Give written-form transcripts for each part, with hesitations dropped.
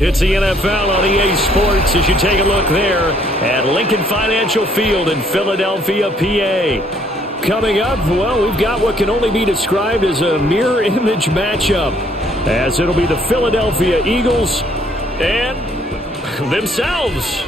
It's the NFL on EA Sports as you take a look there at Lincoln Financial Field in Philadelphia, PA. Coming up, well, we've got what can only be described as a mirror image matchup, as it'll be the Philadelphia Eagles and themselves.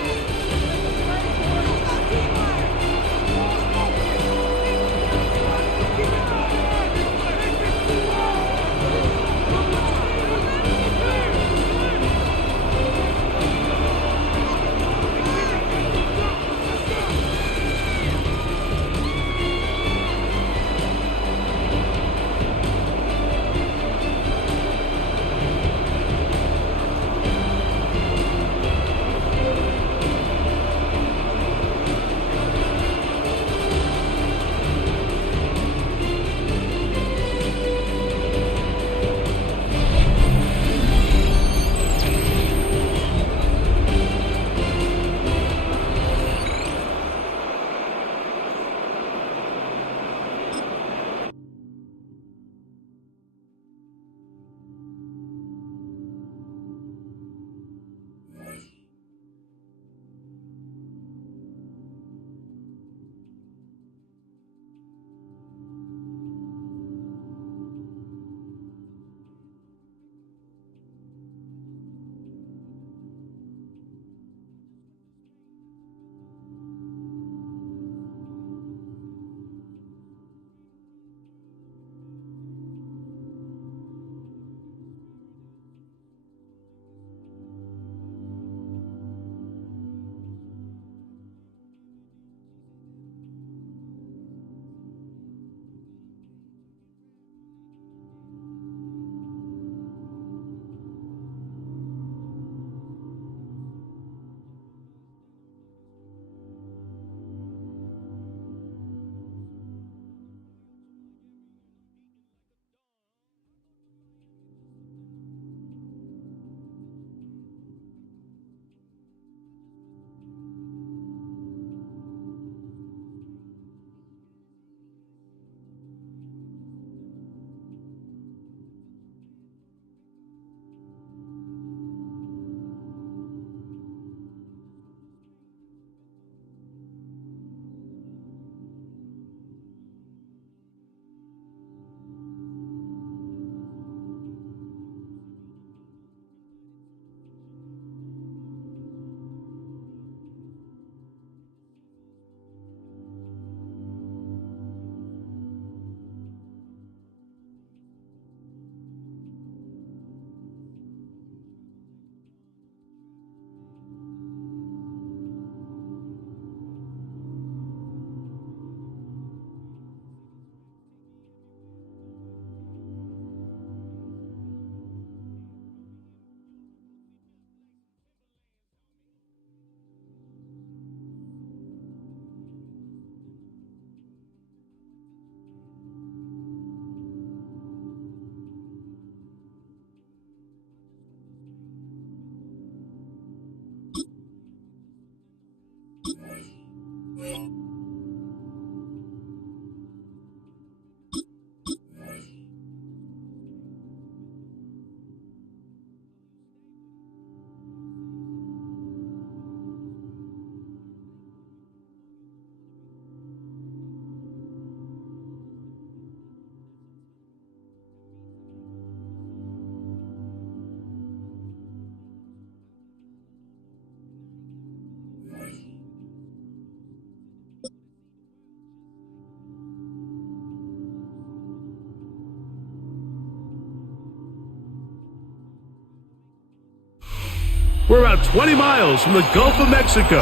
We're about 20 miles from the Gulf of Mexico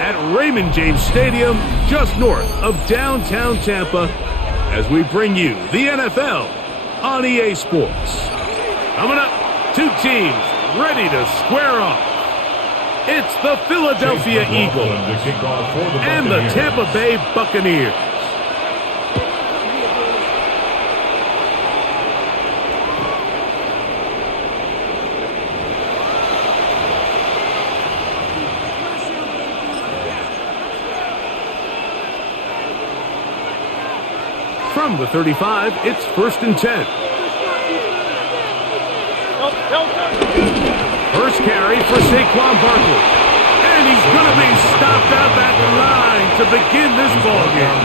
at Raymond James Stadium, just north of downtown Tampa, as we bring you the NFL on EA Sports. Coming up, two teams ready to square off. It's the Philadelphia Eagles and the Tampa Bay Buccaneers. From the 35, it's 1st and 10. First carry for Saquon Barkley. And he's going to be stopped out that line to begin this ballgame.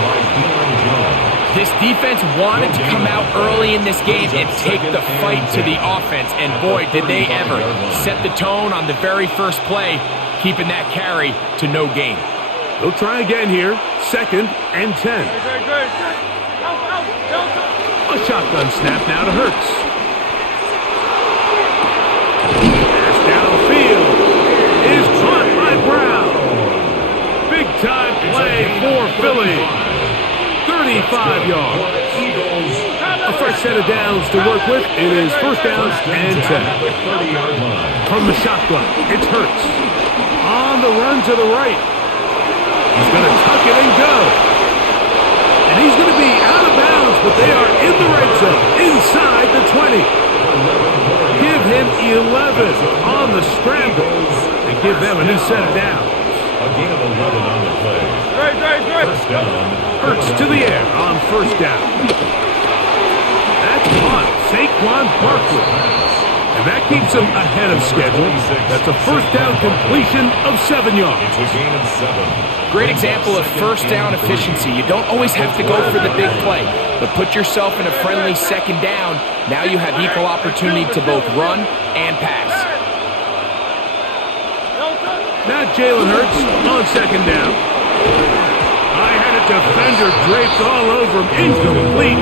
This defense wanted to come out early in this game and take the fight to the offense. And boy, did they ever set the tone on the very first play, keeping that carry to no gain. They'll try again here. 2nd and 10. A shotgun snap now to Hurts. Pass downfield is caught by Brown. Big time play for Philly. 35 yards. A fresh set of downs to work with. It is 1st down and 10. From the shotgun, it's Hurts. On the run to the right. He's going to tuck it and go. And he's going to be out of bounds, but they are in the red zone, inside the 20. Give him 11 on the scramble and give them a new set of downs. A gain of 11 on the play. First down. Hurts to the air on 1st down. That's on Saquon Barkley. And that keeps him ahead of schedule. That's a 1st down completion of 7 yards. It's a gain of 7. Great example of 1st down efficiency. You don't always have to go for the big play, but put yourself in a friendly 2nd down. Now you have equal opportunity to both run and pass. Now Jalen Hurts on 2nd down. I had a defender draped all over him. Incomplete.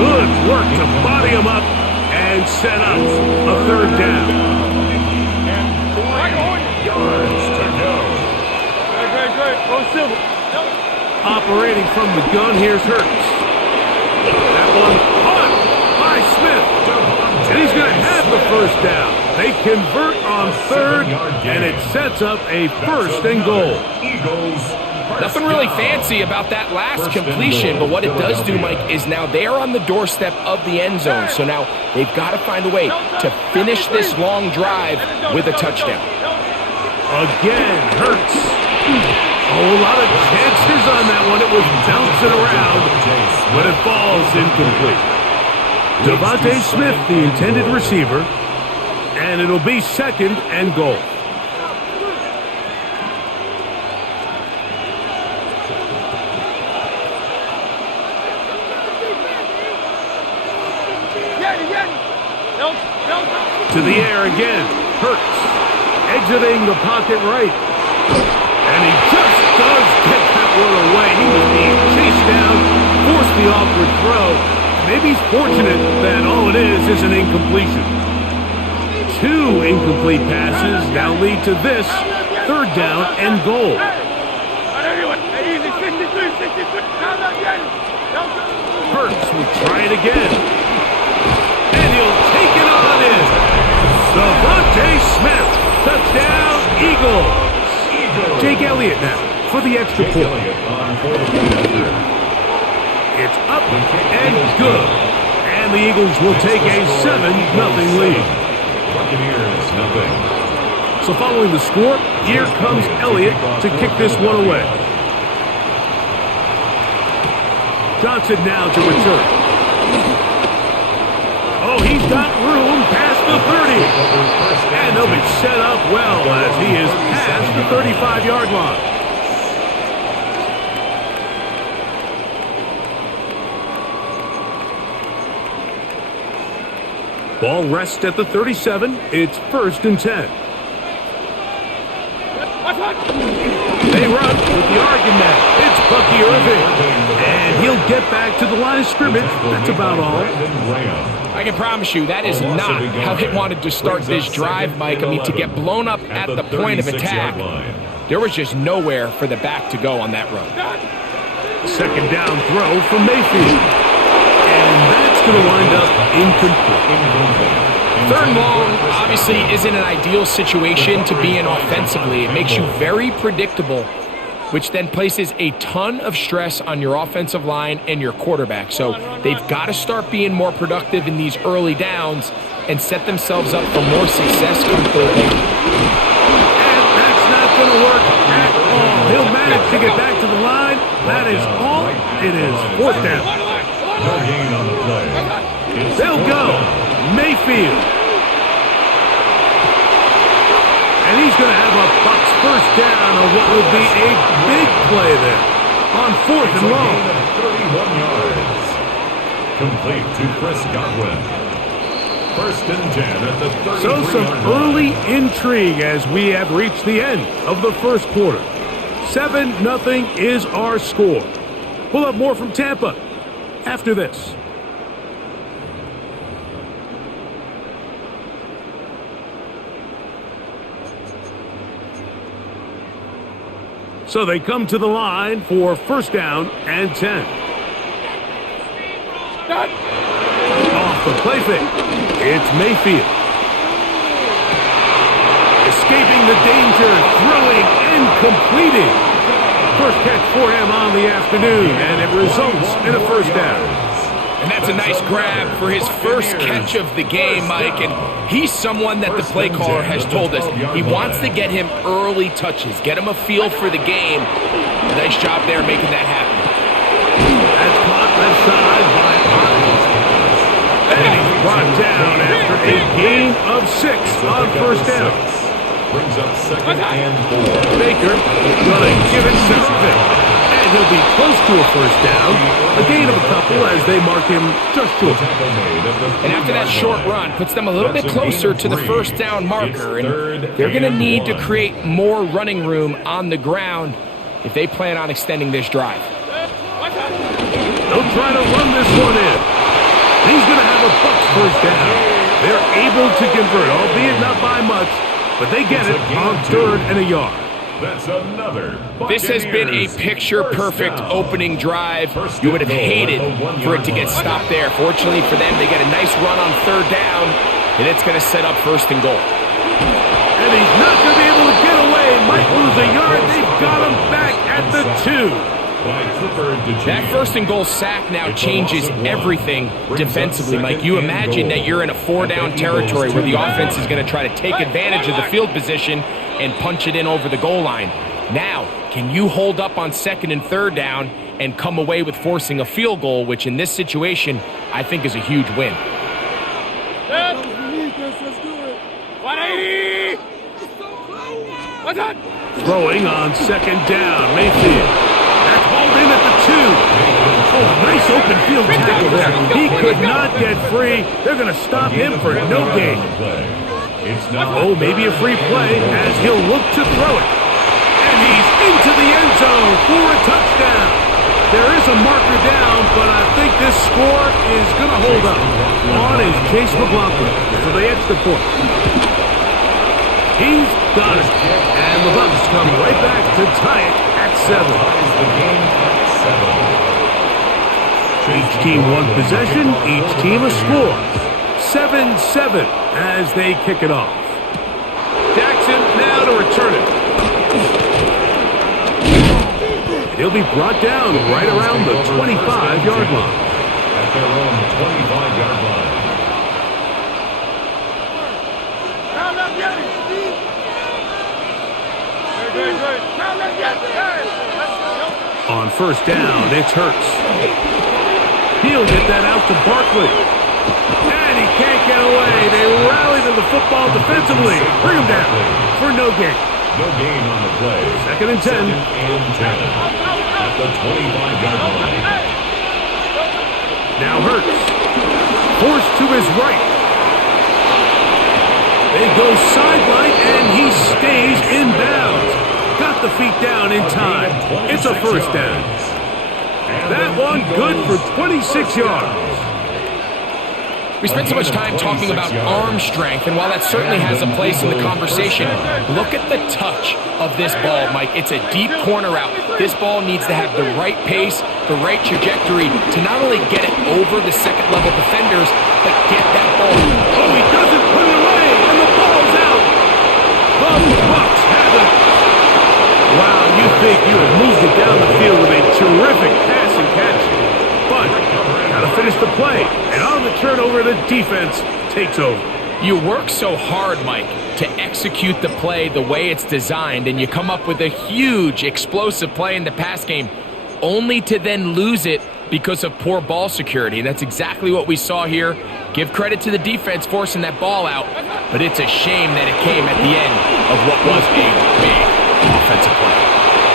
Good work to body him up and set up a 3rd down. And 3 yards to go. Operating from the gun, here's Hurts. That one caught by Smith. And he's going to have the 1st down. They convert on 3rd, and it sets up a 1st and goal. Nothing really fancy about that last completion, but what it does do, Mike, is now they are on the doorstep of the end zone. So now they've got to find a way to finish this long drive with a touchdown. Again, Hurts. A whole lot of chances on that one. It was bouncing around, but it falls incomplete. Devontae Smith, the intended receiver, and it'll be 2nd and goal. To the air again. Hurts exiting the pocket right. And he just does get that one away. He was being chased down, forced the awkward throw. Maybe he's fortunate that all it is an incompletion. 2 incomplete passes now lead to this 3rd down and goal. Hurts will try it again. And he'll take it on in. Devontae Smith, touchdown, Eagles. Jake Elliott now for the extra point. It's up and good. And the Eagles will take a 7-0 lead. Buccaneers, nothing. So following the score, here comes Elliott to kick this one away. Johnson now to return. Oh, he's got room past the 30. And they'll be set up well as he is past the 35-yard line. Ball rests at the 37. It's 1st and 10. They run with the argument. It's Bucky Irving. And he'll he'll get back to the line of scrimmage. That's about all. I can promise you that is not how they wanted to start this drive, Mike. I mean, to get blown up at the point of attack, there was just nowhere for the back to go on that run. Second down throw from Mayfield. And that's going to wind up incomplete. Third and long obviously isn't an ideal situation to be in offensively. It makes you very predictable, which then places a ton of stress on your offensive line and your quarterback. So they've got to start being more productive in these early downs and set themselves up for more success come third down. And that's not going to work at all. He'll manage to get back to the line. That is all. It is fourth down. No gain on the play. They'll go. Mayfield. And he's going to have a Bucs first down on what will be a big play there on fourth and long. 31 yards. Complete to Chris Godwin. First and 10 at the 33-yard So some early intrigue as we have reached the end of the first quarter. 7-0 is our score. We'll have more from Tampa after this. So they come to the line for first down and 10. Off the play fake. It's Mayfield. Escaping the danger, throwing and completing. First catch for him on the afternoon, and it results in a first down. And that's a nice grab for his first catch of the game, Mike. And he's someone that the play caller has told us he wants to get him early touches, get him a feel for the game. Nice job there making that happen. That's caught left side by Otton. And he's brought down after a gain of 6 on first down. Brings up second and 4. Baker going to give it something. And he'll be close to a first down. A gain of a couple as they mark him just short. And after that short run, puts them a little bit closer to the first down marker. And they're going to need to create more running room on the ground if they plan on extending this drive. They'll try to run this one in. He's going to have a Bucs first down. They're able to convert, albeit not by much, but they get it on third and a yard. That's another. This has been a picture-perfect opening drive. You would have hated for it to get stopped there. Fortunately for them, they get a nice run on third down, and it's going to set up first and goal. And he's not going to be able to get away. Might lose a yard. They've got him back at the 2. That first and goal sack now changes everything defensively, Mike. You imagine that you're in a 4-down territory where the offense is going to try to take advantage of the field position and punch it in over the goal line. Now, can you hold up on second and third down and come away with forcing a field goal, which in this situation I think is a huge win. Throwing on second down, Mayfield. That's hauled in at the 2. Oh, nice open field tackle there. He could not get free. They're going to stop him for no gain. Oh, maybe a free play as he'll look to throw it. And he's into the end zone for a touchdown. There is a marker down, but I think this score is going to hold up. On is Chase McLaughlin for the extra point. He's got it. And the Bucs come right back to tie it at 7. Each team one possession, each team a score. 7-7 as they kick it off. Jackson now to return it. And he'll be brought down right around the 25-yard line. At their own 25-yard line. On first down, it's Hurts. He'll get that out to Barkley. And he can't get away. They rally to the football defensively. Bring him down for no gain. No gain on the play. Second and 10. Second and 10 at the 25-yard line. Now Hurts. Forced to his right. They go sideline, and he stays in bounds. Got the feet down in time. It's a first down. That one good for 26 yards. We spent so much time talking about arm strength, and while that certainly has a place in the conversation, look at the touch of this ball, Mike. It's a deep corner route. This ball needs to have the right pace, the right trajectory to not only get it over the second-level defenders, but get that ball. Oh, he doesn't put it away, and the ball's out. The Bucs have it. Wow, you think you have moved it down the field with a terrific pass and catch. But got to finish the play, and on the turnover, the defense takes over. You work so hard, Mike, to execute the play the way it's designed, and you come up with a huge, explosive play in the pass game, only to then lose it because of poor ball security. And that's exactly what we saw here. Give credit to the defense forcing that ball out, but it's a shame that it came at the end of what was a big offensive play.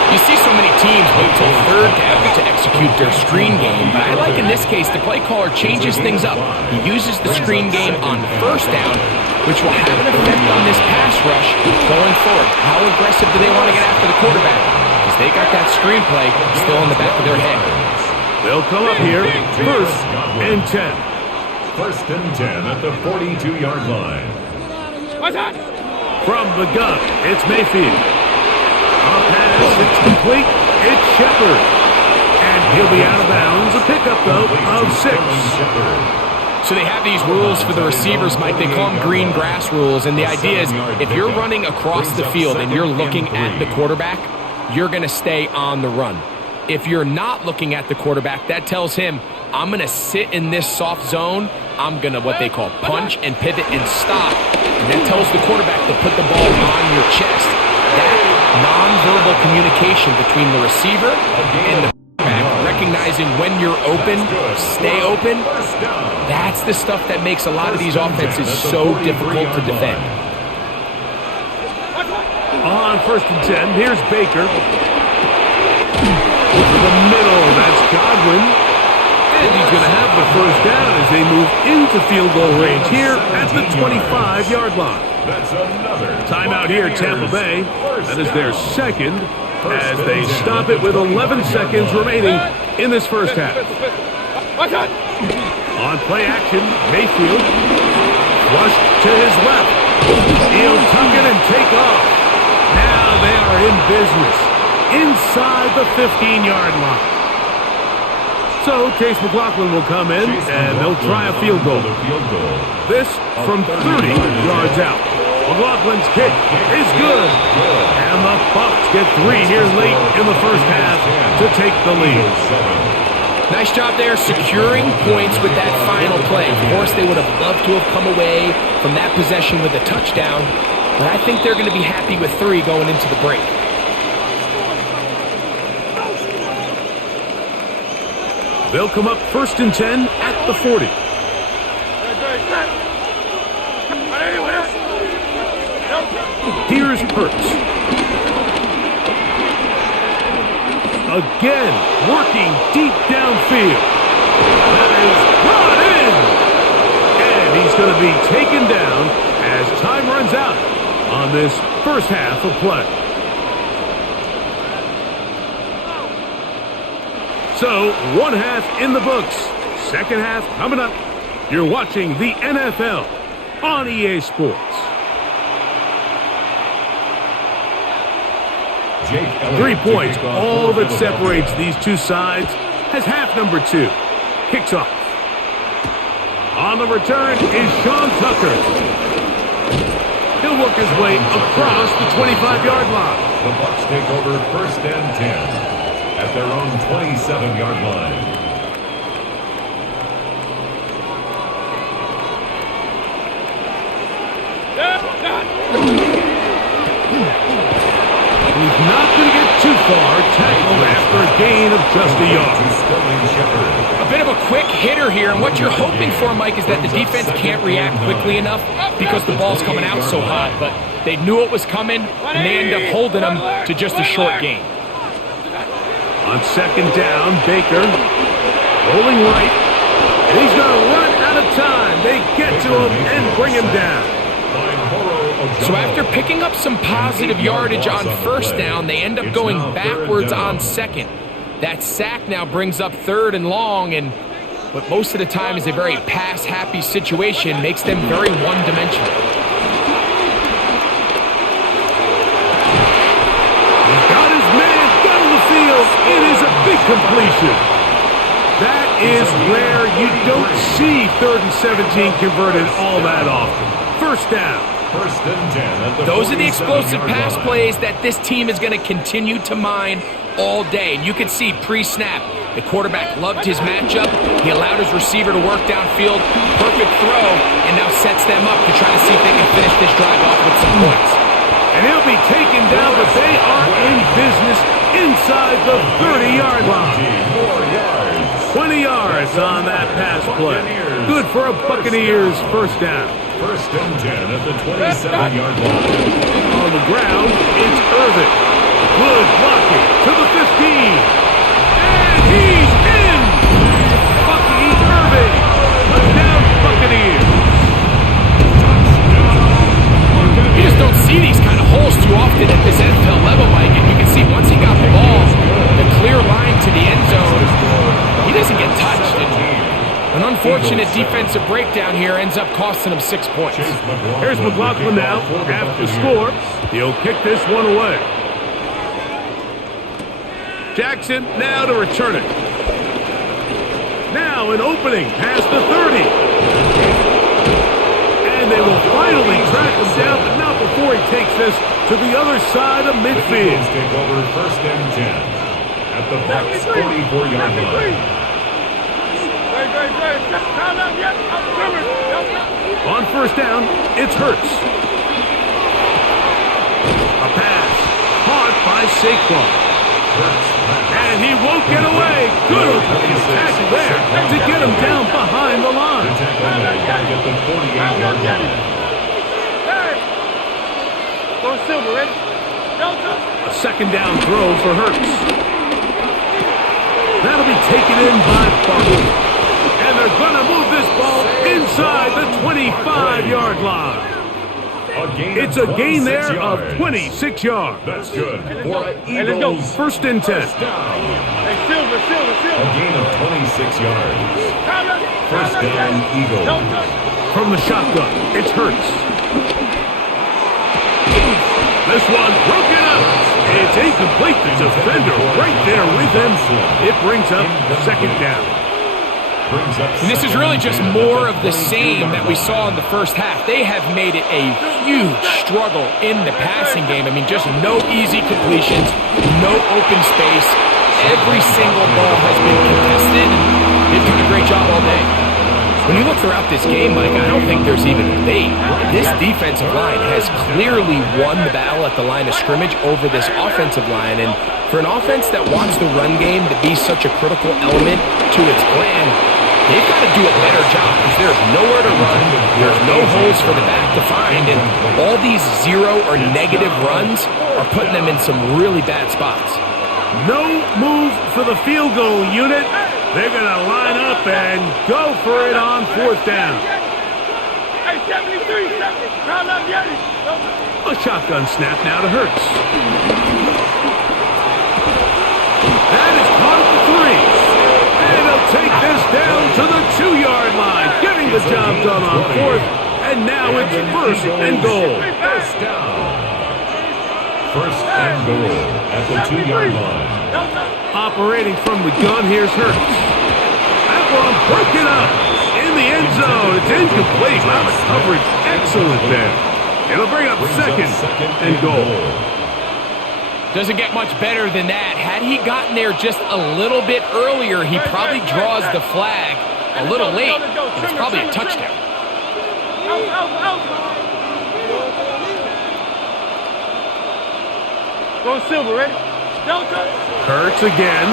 You see so many teams wait till third down to execute their screen game, but I like in this case the play caller changes things up. He uses the screen game on first down, which will have an effect on this pass rush going forward. How aggressive do they want to get after the quarterback? Because they got that screen play still in the back of their head. They'll come up here, first and 10. First and 10 at the 42-yard line. From the gun, it's Mayfield. A pass, it's complete, it's Shepard. And he'll be out of bounds. A pickup, though, of 6. So they have these rules for the receivers, Mike. They call them green grass rules. And the idea is if you're running across the field and you're looking at the quarterback, you're going to stay on the run. If you're not looking at the quarterback, that tells him, I'm going to sit in this soft zone. I'm going to what they call punch and pivot and stop. And that tells the quarterback to put the ball on your chest. That non-verbal communication between the receiver and the quarterback, recognizing when you're open, stay open, that's the stuff that makes a lot of these offenses so difficult to defend. On first and 10, here's Baker. Over the middle, that's Godwin. And he's going to have the first down as they move into field goal range here at the 25-yard line. That's another timeout here, Tampa Bay. That is their second as they stop it with 11 seconds remaining in this first half. On play action, Mayfield. Flush to his left. He'll tuck it and take off. Now they are in business inside the 15-yard line. So Chase McLaughlin will come in, and they'll try a field goal. This from 30 yards out. McLaughlin's kick is good. And the Bucs get 3 here late in the first half to take the lead. Nice job there securing points with that final play. Of course, they would have loved to have come away from that possession with a touchdown, but I think they're going to be happy with 3 going into the break. They'll come up first and 10 at the 40. Here's Hurts. Again, working deep downfield. That is brought in. And he's going to be taken down as time runs out on this first half of play. So, one half in the books. Second half coming up. You're watching the NFL on EA Sports. 3 points, all that separates these two sides, as half number 2 kicks off. On the return is Sean Tucker. He'll work his way across the 25-yard line. The Bucs take over first and 10 at their own 27-yard line. He's not going to get too far, tackled after a gain of just a yard. A bit of a quick hitter here, and what you're hoping for, Mike, is that the defense can't react quickly enough because the ball's coming out so hot, but they knew it was coming, and they end up holding them to just a short gain. On second down, Baker rolling right, and he's going to run out of time. They get to him and bring him down. So after picking up some positive yardage on first down, they end up going backwards on second. That sack now brings up 3rd and long, and what most of the time is a very pass-happy situation makes them very one-dimensional. Got his man, got on the field. It is a big completion. That is where you don't see 3rd and 17 converted all that often. First down. First and 10 at the Those are the explosive 47-yard pass line. plays that this team is going to continue to mine all day. And you can see pre-snap, the quarterback loved his matchup. He allowed his receiver to work downfield. Perfect throw, and now sets them up to try to see if they can finish this drive off with some points. And he'll be taken down, but they are in business inside the 30-yard line. 20 yards on that pass play. Good for a Buccaneers first down. First and 10 at the 27-yard line. On the ground, it's Irvin. Good blocking to the 15. And he's in! Bucky Irvin. Touchdown Buccaneers. You just don't see these kind of holes too often at this NFL level, Mike. And you can see once he got the ball, the clear line to the end zone, he doesn't get touched. And an unfortunate defensive breakdown here ends up costing him 6 points. Here's McLaughlin now. After the score, he'll kick this one away. Jackson now to return it. Now an opening past the 30. And they will finally track him down, but not before he takes this to the other side of midfield. Take over first and 10 at the Bucs 44-yard line. On first down, it's Hurts. A pass caught by Saquon. And he won't get away. Good tackle there to get him down behind the line. At the 48-yard line. A second down throw for Hurts. That'll be taken in by Barkley. And they're going to move this ball inside the 25-yard line. It's a gain there of 26 yards. That's good for an Eagles First and 10. down. A gain of 26 yards. First down, Eagles. From the shotgun, it's Hurts. This one broken up. It's incomplete. The defender right there with him. It brings up second down. And this is really just more of the same that we saw in the first half. They have made it a huge struggle in the passing game. I mean, just no easy completions, no open space. Every single ball has been contested. They've done a great job all day. When you look throughout this game, Mike, I don't think there's even a debate. This defensive line has clearly won the battle at the line of scrimmage over this offensive line. And for an offense that wants the run game to be such a critical element to its plan, they've got to do a better job because there's nowhere to run. There's no holes for the back to find. And all these zero or negative runs are putting them in some really bad spots. No move for the field goal unit. They're going to line up and go for it on fourth down. A shotgun snap now to Hurts. That is caught at the 3. And he'll take this down to the 2-yard line, getting the job done on fourth. And now it's first and goal. First down. First and goal at the 2-yard line. Operating from the gun, here's Hurts. That one broken up in the end zone. It's incomplete. Wow, the coverage excellent there. It'll bring up second and goal. Doesn't get much better than that. Had he gotten there just a little bit earlier, he probably draws the flag a little late. And it's probably a touchdown. Going silver, ready? Hurts again.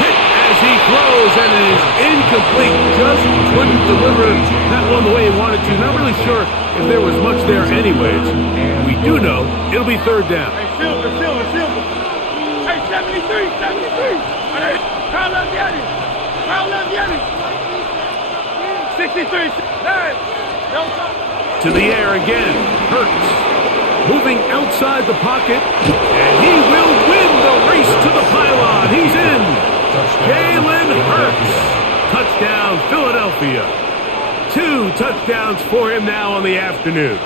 Hit as he throws, and it is incomplete. Just couldn't deliver that one the way he wanted to. Not really sure if there was much there anyways. We do know it'll be third down. Hey, silver. Hey, 73. Hey, Carl Leviani. 63. To the air again. Hurts. Moving outside the pocket, and he will win the race to the pylon. He Philadelphia. 2 touchdowns for him now on the afternoon.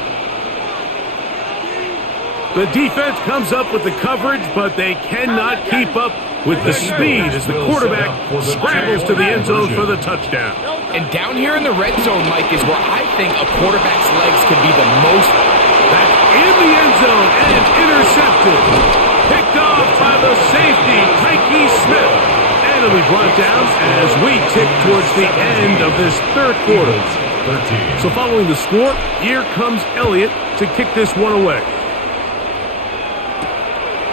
The defense comes up with the coverage, but they cannot keep up with the speed as the quarterback scrambles to the end zone for the touchdown. And down here in the red zone, Mike, is where I think a quarterback's legs can be the most. That's in the end zone and intercepted. Picked off by the safety, Tyke Smith. And it'll be brought down as we tick towards the end of this third quarter. So following the score, here comes Elliott to kick this one away.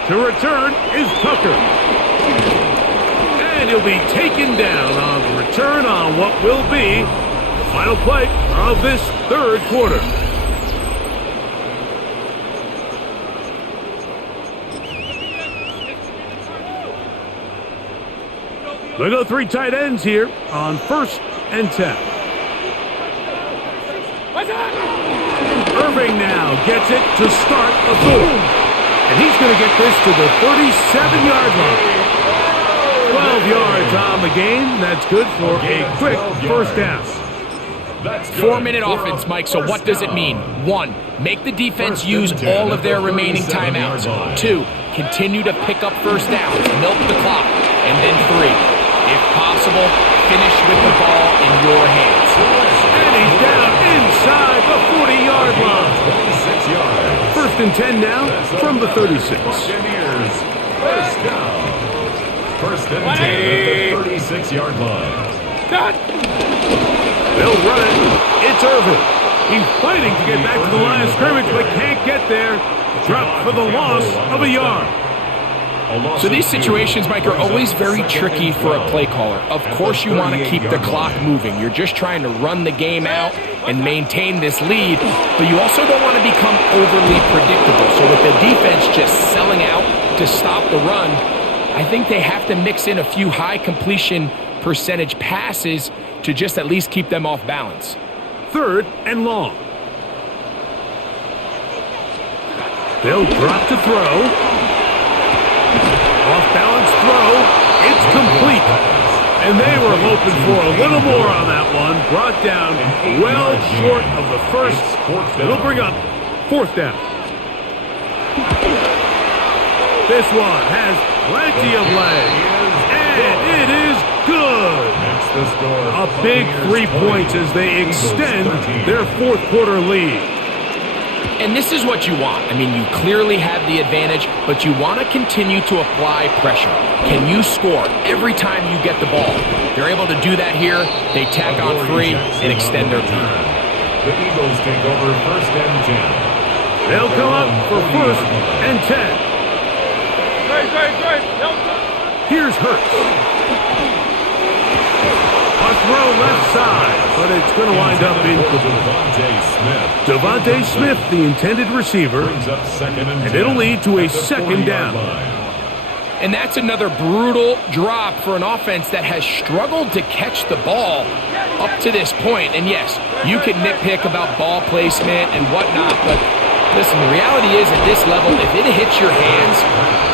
To return is Tucker. And he'll be taken down on the return on what will be the final play of this third quarter. They go 3 tight ends here on 1st and 10. Irving now gets it to start the fourth. And he's going to get this to the 37-yard line. 12 yards on the game. That's good for a quick first down. 4-minute offense, Mike, so what does it mean? 1, make the defense use all of their remaining timeouts. 2, continue to pick up first downs, milk the clock. And then 3, if possible, finish with the ball in your hands. And he's down inside the 40-yard line. 1st and 10 now from the 36. First down. 1st and 10 at the 36-yard line. They'll run it. It's Irving. He's fighting to get back to the line of scrimmage, but can't get there. Dropped for the loss of a yard. So these situations, Mike, are always very tricky for a play caller. Of course you want to keep the clock moving. You're just trying to run the game out and maintain this lead, but you also don't want to become overly predictable. So with the defense just selling out to stop the run, I think they have to mix in a few high completion percentage passes to just at least keep them off balance. 3rd and long. They'll drop to throw. Off-balance throw. It's complete. And they were hoping for a little more on that one. Brought down well short of the first. It'll bring up 4th down. This one has plenty of legs. And it is good. A big 3 points as they extend their 4th quarter lead. And this is what you want. I mean, you clearly have the advantage, but you want to continue to apply pressure. Can you score every time you get the ball? They're able to do that here. They tack on 3 and extend their lead. The Eagles take over 1st and 10. They'll come up for 1st and 10. Here's Hurts. A throw left side, but it's going to wind up incomplete. Devontae Smith, the intended receiver, and it'll lead to a 2nd down. And that's another brutal drop for an offense that has struggled to catch the ball up to this point. And yes, you can nitpick about ball placement and whatnot, but listen, the reality is at this level, if it hits your hands,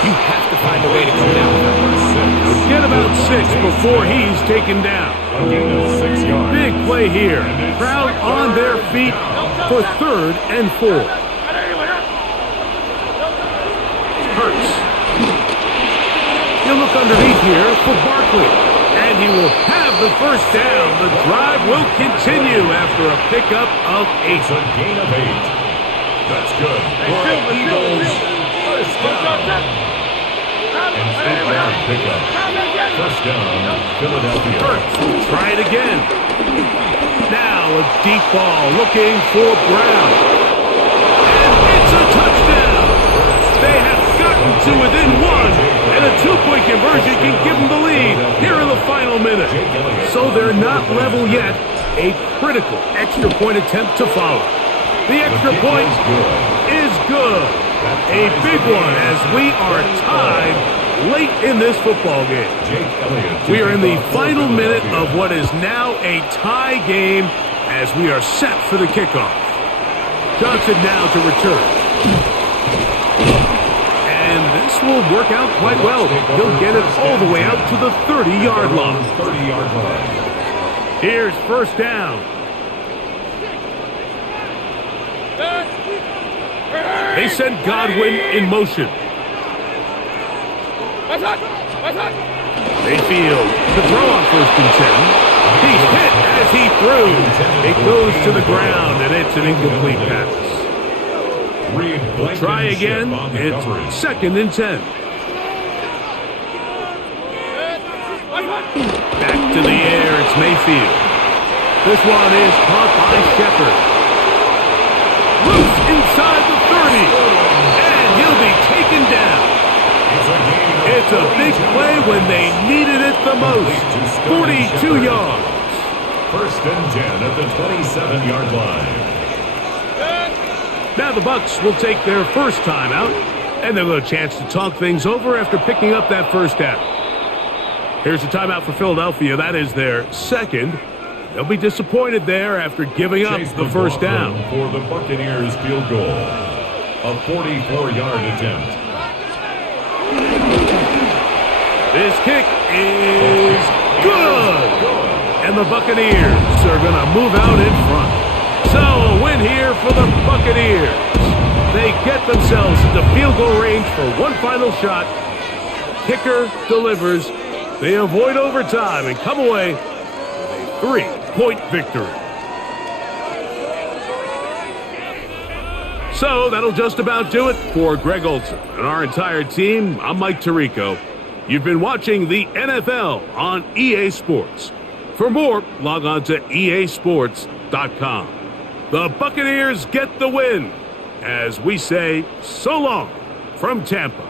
you have to find a way to come down. Get about 6 before he's taken down. Big play here. Crowd on their feet for 3rd and 4. Hurts. He'll look underneath here for Barkley. And he will have the first down. The drive will continue after a pickup of 8. It's a gain of 8. That's good. For the Eagles, first down. And down pickup. First down, Philadelphia. Hurts. Try it again. Now a deep ball looking for Browne. And it's a touchdown. They have gotten to within 1. And a 2-point conversion can give them the lead here in the final minute. So they're not level yet. A critical extra point attempt to follow. The extra point is good. A big one as we are tied late in this football game. We are in the final minute of what is now a tie game as we are set for the kickoff. Johnson now to return. And this will work out quite well. He'll get it all the way out to the 30-yard line. Here's first down. They send Godwin in motion. Mayfield to throw on 1st and 10. He's hit as he threw. It goes to the ground, and it's an incomplete pass. We'll try again. It's 2nd and 10. Back to the air. It's Mayfield. This one is caught by Shepard. Loose inside the 30. And he'll be taken down. It's a big play when they needed it the most. 42 yards. 1st and 10 at the 27-yard line. Now the Bucs will take their first timeout, and they'll get a chance to talk things over after picking up that first down. Here's a timeout for Philadelphia. That is their 2nd. They'll be disappointed there after giving up the first down. For the Buccaneers field goal. A 44-yard attempt. This kick is good. And the Buccaneers are going to move out in front. So a win here for the Buccaneers. They get themselves into field goal range for one final shot. Kicker delivers. They avoid overtime and come away with a 3-point victory. So that'll just about do it for Greg Olson and our entire team. I'm Mike Tirico. You've been watching the NFL on EA Sports. For more, log on to easports.com. The Buccaneers get the win as we say so long from Tampa.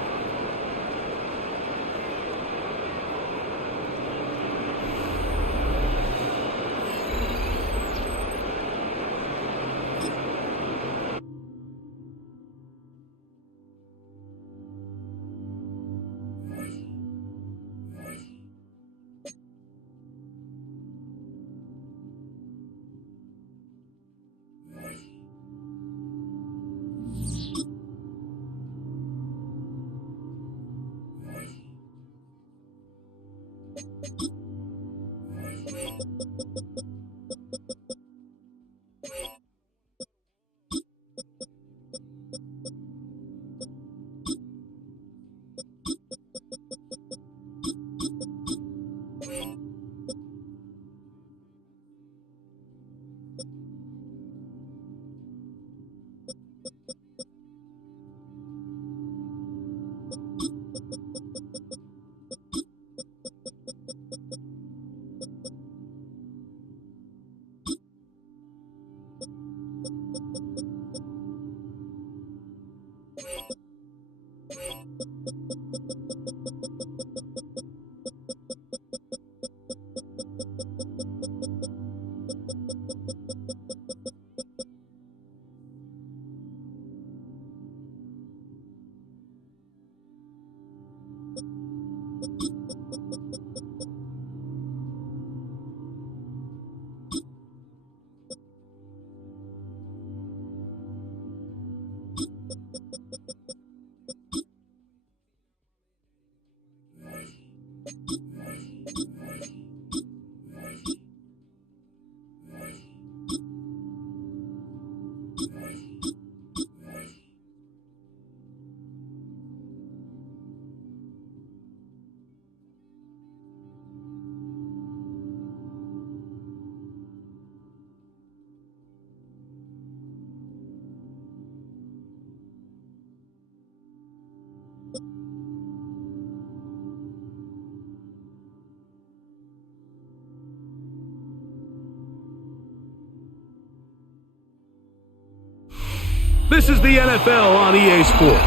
This is the NFL on EA Sports,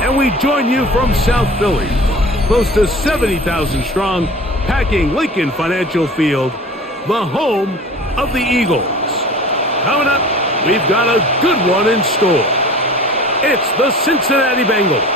and we join you from South Philly, close to 70,000 strong, packing Lincoln Financial Field, the home of the Eagles. Coming up, we've got a good one in store. It's the Cincinnati Bengals.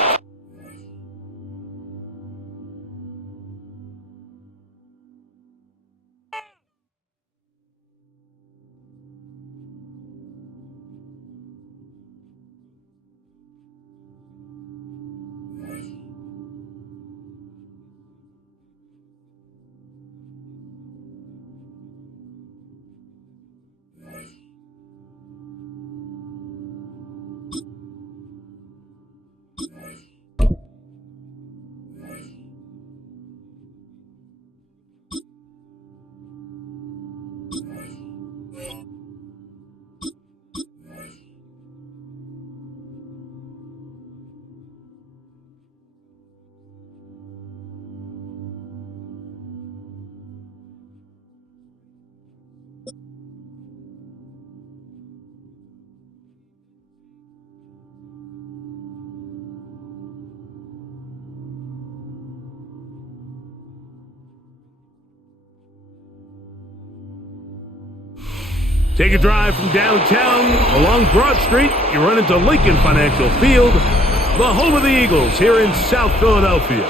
Take a drive from downtown along Broad Street. You run into Lincoln Financial Field, the home of the Eagles here in South Philadelphia.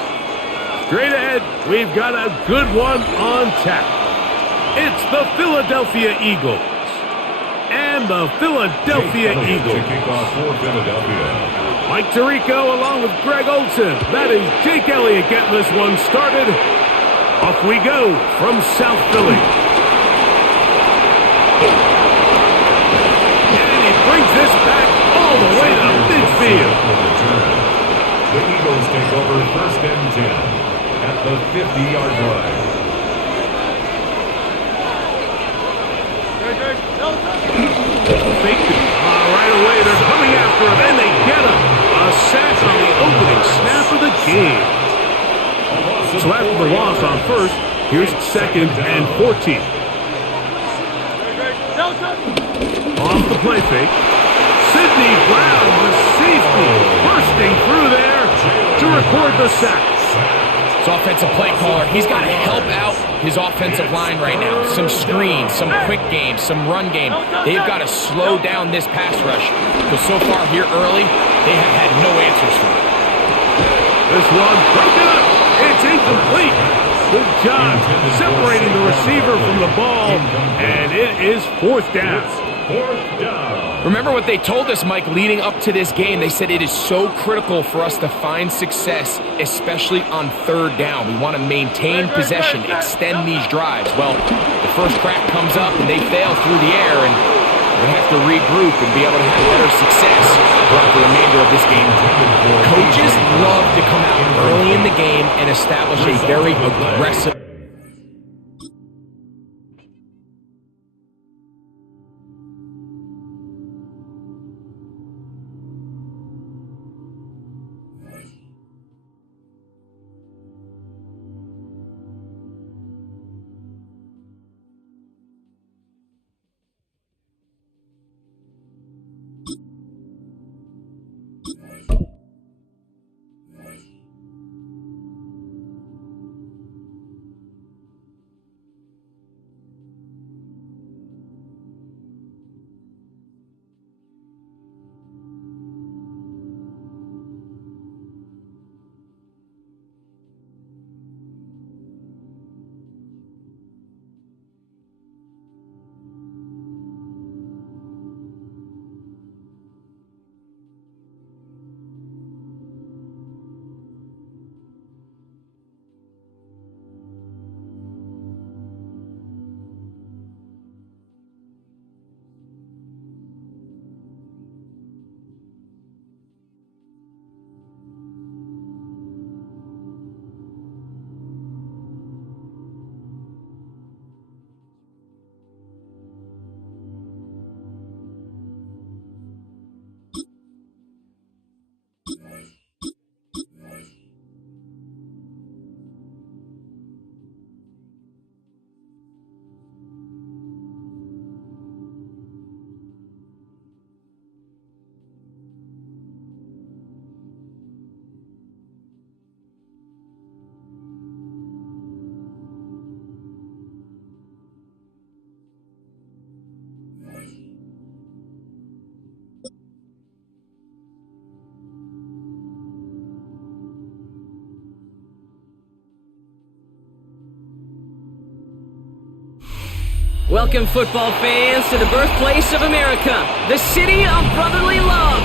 Straight ahead, we've got a good one on tap. It's the Philadelphia Eagles. And the Philadelphia Eagles. Kick off for Philadelphia. Mike Tirico along with Greg Olson. That is Jake Elliott getting this one started. Off we go from South Philly. And he brings this back all the way to midfield. The Eagles take over 1st and 10 at the 50-yard line. Fake it. Right away, they're coming after him, and they get him. A sack on the opening snap of the game. So after the loss on first, here's 2nd and 14. Off the play fake. Sidney Brown, the safety, bursting through there to record the sack. It's offensive play caller. He's got to help out his offensive line right now. Some screens, some quick games, some run game. They've got to slow down this pass rush because so far here early, they have had no answers for it. This one broken up. It's incomplete. Good job separating the receiver from the ball, and it is 4th down. 4th down. Remember what they told us, Mike, leading up to this game. They said it is so critical for us to find success, especially on 3rd down. We want to maintain possession, extend these drives. Well, the first crack comes up, and they fail through the air, and we have to regroup and be able to have better success throughout the remainder of this game. Coaches love to come out early in the game and establish a very aggressive Welcome, football fans, to the birthplace of America, the city of brotherly love,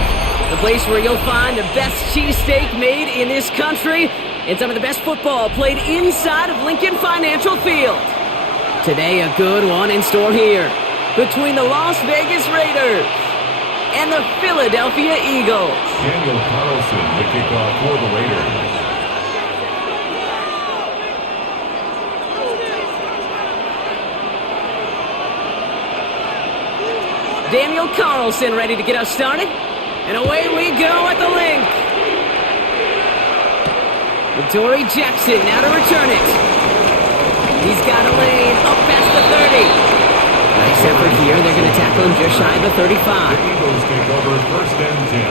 the place where you'll find the best cheesesteak made in this country and some of the best football played inside of Lincoln Financial Field. Today, a good one in store here between the Las Vegas Raiders and the Philadelphia Eagles. Daniel Carlson, the kickoff for the Raiders. Daniel Carlson ready to get us started. And away we go at the link. Vittori Jackson now to return it. He's got a lane up past the 30. Nice effort here. They're going to tackle him just shy of the 35. The Eagles take over 1st and 10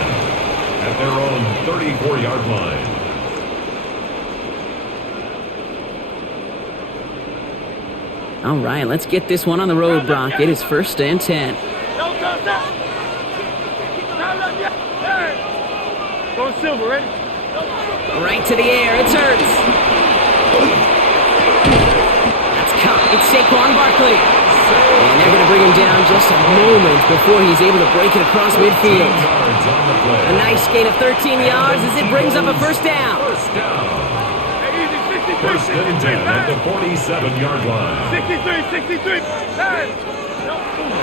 at their own 34-yard line. All right, let's get this one on the road, Brock. It is 1st and 10. Go silver, ready? Right to the air. It's Hurts. That's caught. It's Saquon Barkley. And they're going to bring him down just a moment before he's able to break it across midfield. A nice gain of 13 yards as it brings up a 1st down. First and 10 at the 47-yard line. 63.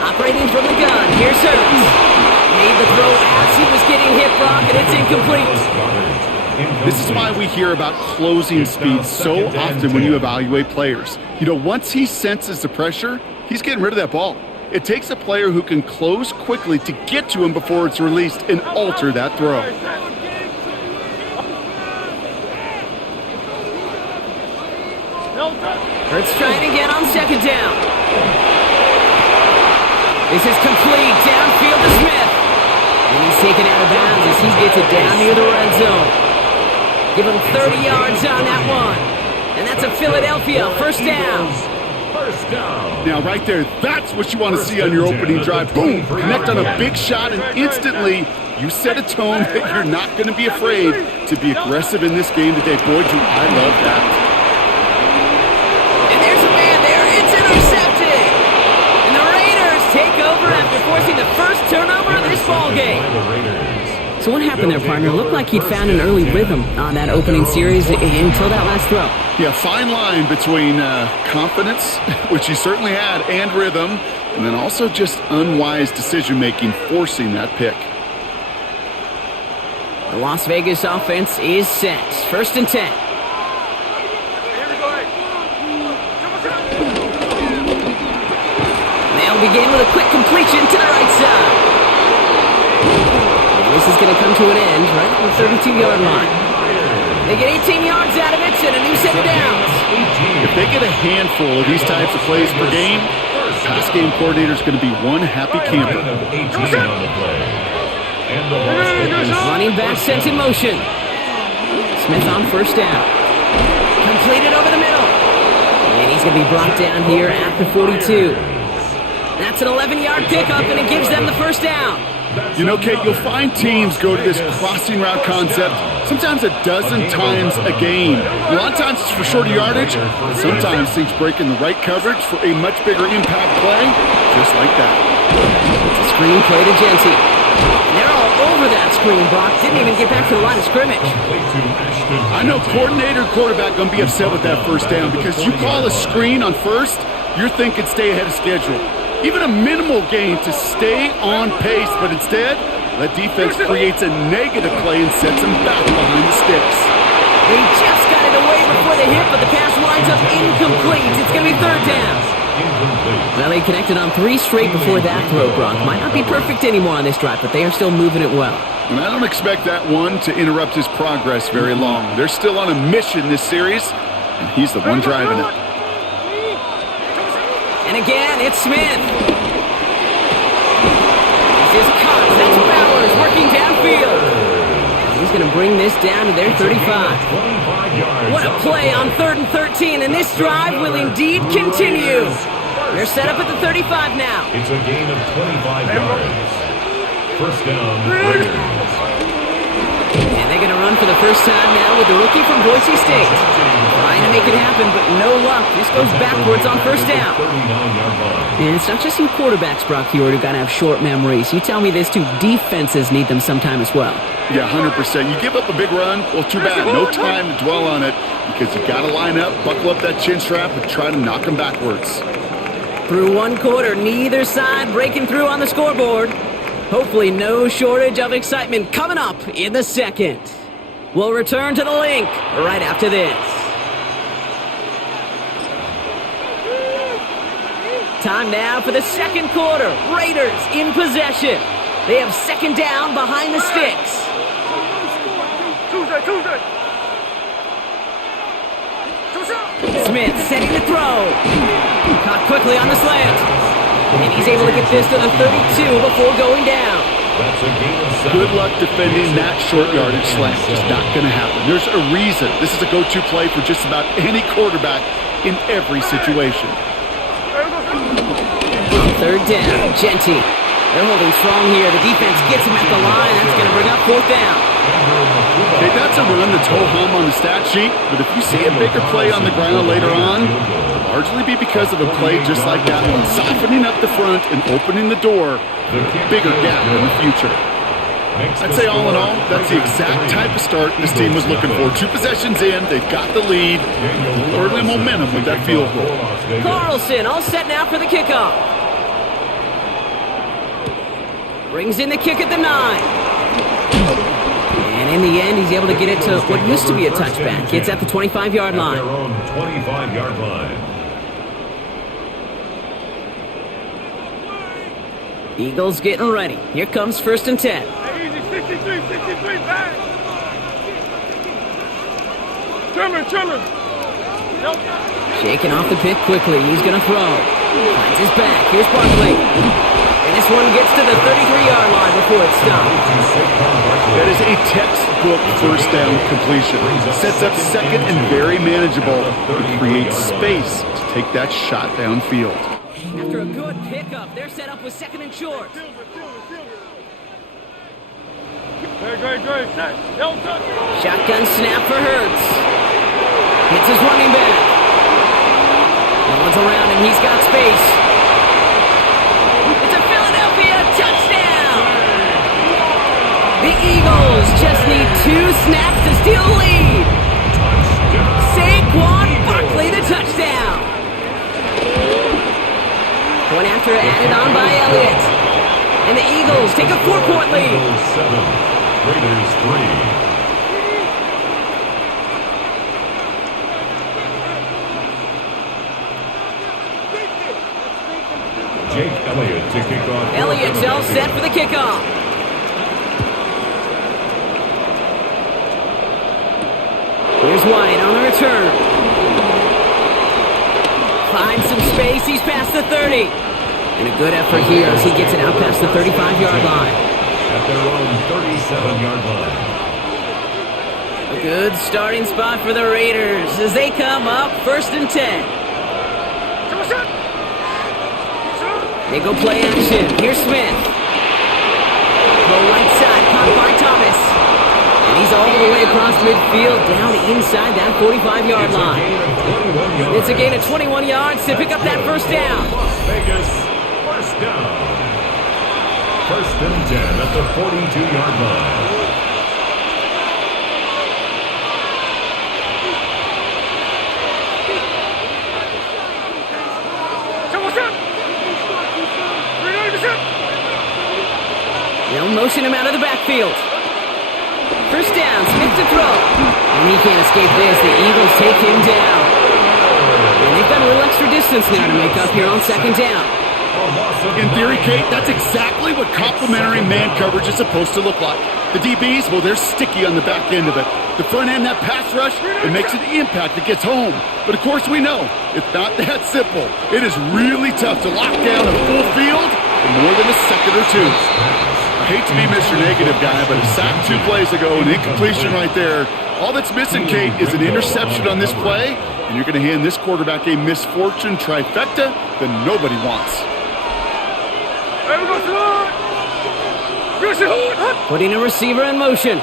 Operating from the gun. Here's Hurts. Made the throw as he was getting hit, Brock, and it's incomplete. This is why we hear about closing speed so often when you evaluate players. You know, once he senses the pressure, he's getting rid of that ball. It takes a player who can close quickly to get to him before it's released and alter that throw. Hurts trying again on 2nd down. This is complete. Downfield to Smith. And he's taken out of bounds as he gets it down near the red zone. Give him 30 yards on that one. And that's a Philadelphia 1st down. Now, right there, that's what you want to see on your opening drive. Boom! Connect on a big shot, and instantly you set a tone that you're not going to be afraid to be aggressive in this game today. Boy, do I love that. And there's a man there. It's intercepted. And the Raiders take over after forcing the first turnover of this ballgame. So what happened there, partner? Looked like he'd found an early rhythm on that opening series until that last throw. Yeah, fine line between confidence, which he certainly had, and rhythm, and then also just unwise decision-making, forcing that pick. The Las Vegas offense is set. 1st and 10. They'll begin with a quick completion to the right side. This is going to come to an end right at the 32-yard line. They get 18 yards out of it and a new set of downs. If they get a handful of these types of plays per game, the pass game coordinator is going to be one happy camper. Running back sent in motion. Smith on 1st down. Completed over the middle. And he's going to be brought down here at the 42. That's an 11-yard pickup, and it gives them the 1st down. You know, Kate, you'll find teams go to this crossing route concept sometimes a dozen times a game. A lot of times it's for shorter yardage, but sometimes things break in the right coverage for a much bigger impact play, just like that. It's a screen play to Genty. And they're all over that screen, Brock. Didn't even get back to the line of scrimmage. I know coordinator and quarterback going to be upset with that 1st down because you call a screen on 1st, you're thinking stay ahead of schedule. Even a minimal gain to stay on pace, but instead, the defense creates a negative play and sets them back behind the sticks. They just got it away before the hit, but the pass winds up incomplete. It's going to be 3rd down. Well, they connected on 3 straight before that throw, Brock. Might not be perfect anymore on this drive, but they are still moving it well. And I don't expect that one to interrupt his progress very long. They're still on a mission this series, and he's the one driving it. And again, it's Smith. This is Cox. That's Bowers working downfield. He's going to bring this down to their 35. What a play on 3rd and 13, and this drive will indeed continue. They're set up at the 35 now. It's a gain of 25 yards. 1st down, Raiders. And they're going to run for the first time now with the rookie from Boise State. Trying to make it happen, but no luck. This goes backwards on 1st down. And it's not just you quarterbacks, Brock Hewitt, who got to have short memories. You tell me this too, defenses need them sometime as well. Yeah, 100%. You give up a big run, well, too bad. No time to dwell on it because you got to line up, buckle up that chin strap, and try to knock them backwards. Through 1 quarter, neither side breaking through on the scoreboard. Hopefully no shortage of excitement coming up in the 2nd. We'll return to the link right after this. Time now for the 2nd quarter. Raiders in possession. They have 2nd down behind the sticks. Smith setting the throw. Caught quickly on the slant. And he's able to get this to the 32 before going down. Good luck defending that short yardage slant. Just not going to happen. There's a reason. This is a go-to play for just about any quarterback in every situation. Third down, Genty. They're holding strong here. The defense gets him at the line. That's going to bring up fourth down. Okay, that's a run that's ho-hum on the stat sheet, but if you see a bigger play on the ground later on, it'll largely be because of a play just like that one, softening up the front and opening the door for a bigger gap in the future. I'd say all in all, that's the exact type of start this team was looking for. 2 possessions in, they've got the lead, early momentum with that field goal. Carlson all set now for the kickoff. Brings in the kick at the 9. And in the end, he's able to get it to what used to be a touchback. It's at the 25-yard line. Their own 25-yard line. Eagles getting ready. Here comes 1st and 10. Hey, easy, 63, back. Children. Shaking off the pick quickly. He's going to throw. Finds his back. Here's Barkley. And this one gets to the 33-yard line before it's stopped. That is a textbook first down completion. Sets up second and very manageable. It creates space to take that shot downfield. After a good pickup, they're set up with 2nd and short. Great. Shotgun snap for Hurts. Hits his running back. No one's around him. He's got space. It's a Philadelphia touchdown! The Eagles just need 2 snaps to steal the lead. Saquon Barkley, the touchdown. Point after added on by Elliott. And the Eagles take a 4-point lead. Eagles 7, Raiders 3. Jake Elliott to kick off. Elliott's all set for the kickoff. Here's White on the return. Finds some space. He's past the 30. And a good effort here as he gets it out past the 35-yard line. At their own 37-yard line. A good starting spot for the Raiders as they come up 1st and 10. They go play action. Here's Smith. Go right side, caught by Thomas. And he's all the way across midfield, down inside that 45-yard line. It's a gain of 21 yards to pick up that first down. Las Vegas, first down. 1st and 10 at the 42-yard line. They'll motion him out of the backfield. First down, Smith to throw. And he can't escape this. The Eagles take him down. And they've got a little extra distance now to make up here on 2nd down. In theory, Kate, that's exactly what complementary man coverage is supposed to look like. The DBs, well, they're sticky on the back end of it. The front end, that pass rush, it makes an impact that gets home. But of course we know, it's not that simple. It is really tough to lock down a full field in more than a second or two. I hate to be Mr. Negative guy, but a sack 2 plays ago, an incompletion right there. All that's missing, Kate, is an interception on this play, and you're going to hand this quarterback a misfortune trifecta that nobody wants. Putting a receiver in motion.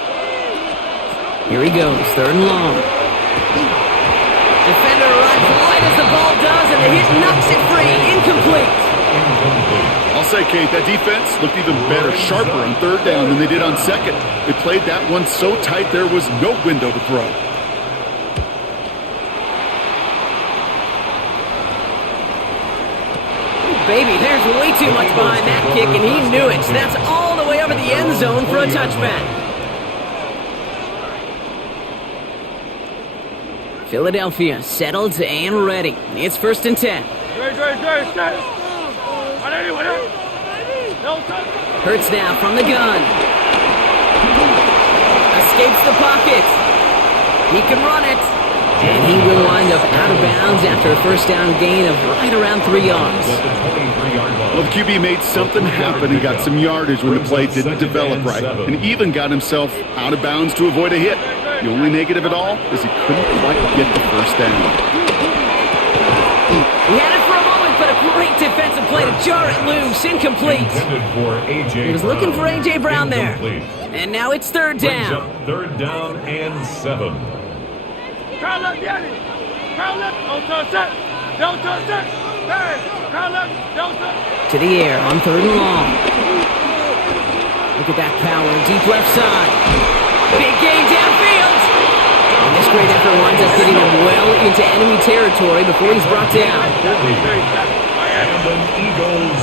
Here he goes, 3rd and long. Defender runs right as the ball does, and the hit knocks it free. Incomplete. I'll say, Kate, that defense looked even better, sharper on 3rd down than they did on 2nd. They played that one so tight there was no window to throw. Baby, there's way too much behind that kick, and he knew it. That's all the way over the end zone for a touchback. Philadelphia settled and ready. It's 1st and 10. Hurts now from the gun. Escapes the pocket. He can run it. And he will wind up out of bounds after a first down gain of right around 3 yards. Well, the QB made something happen and got some yardage when the play didn't develop right, and even got himself out of bounds to avoid a hit. The only negative at all is he couldn't quite get the first down. He had it for a moment, but a great defensive play play to jar it loose. Incomplete. Intended for A.J. He was looking for A.J. Browne there. Incomplete. And now it's third Brings down. up third down and 7. Crown up, Yanni. Crown up. Don't touch that. Don't touch that. Hey, crown up. Don't touch. To the air on third and long. Look at that power. Deep left side. Big game downfield. And this great effort winds up getting him well into enemy territory before he's brought down. And an Eagles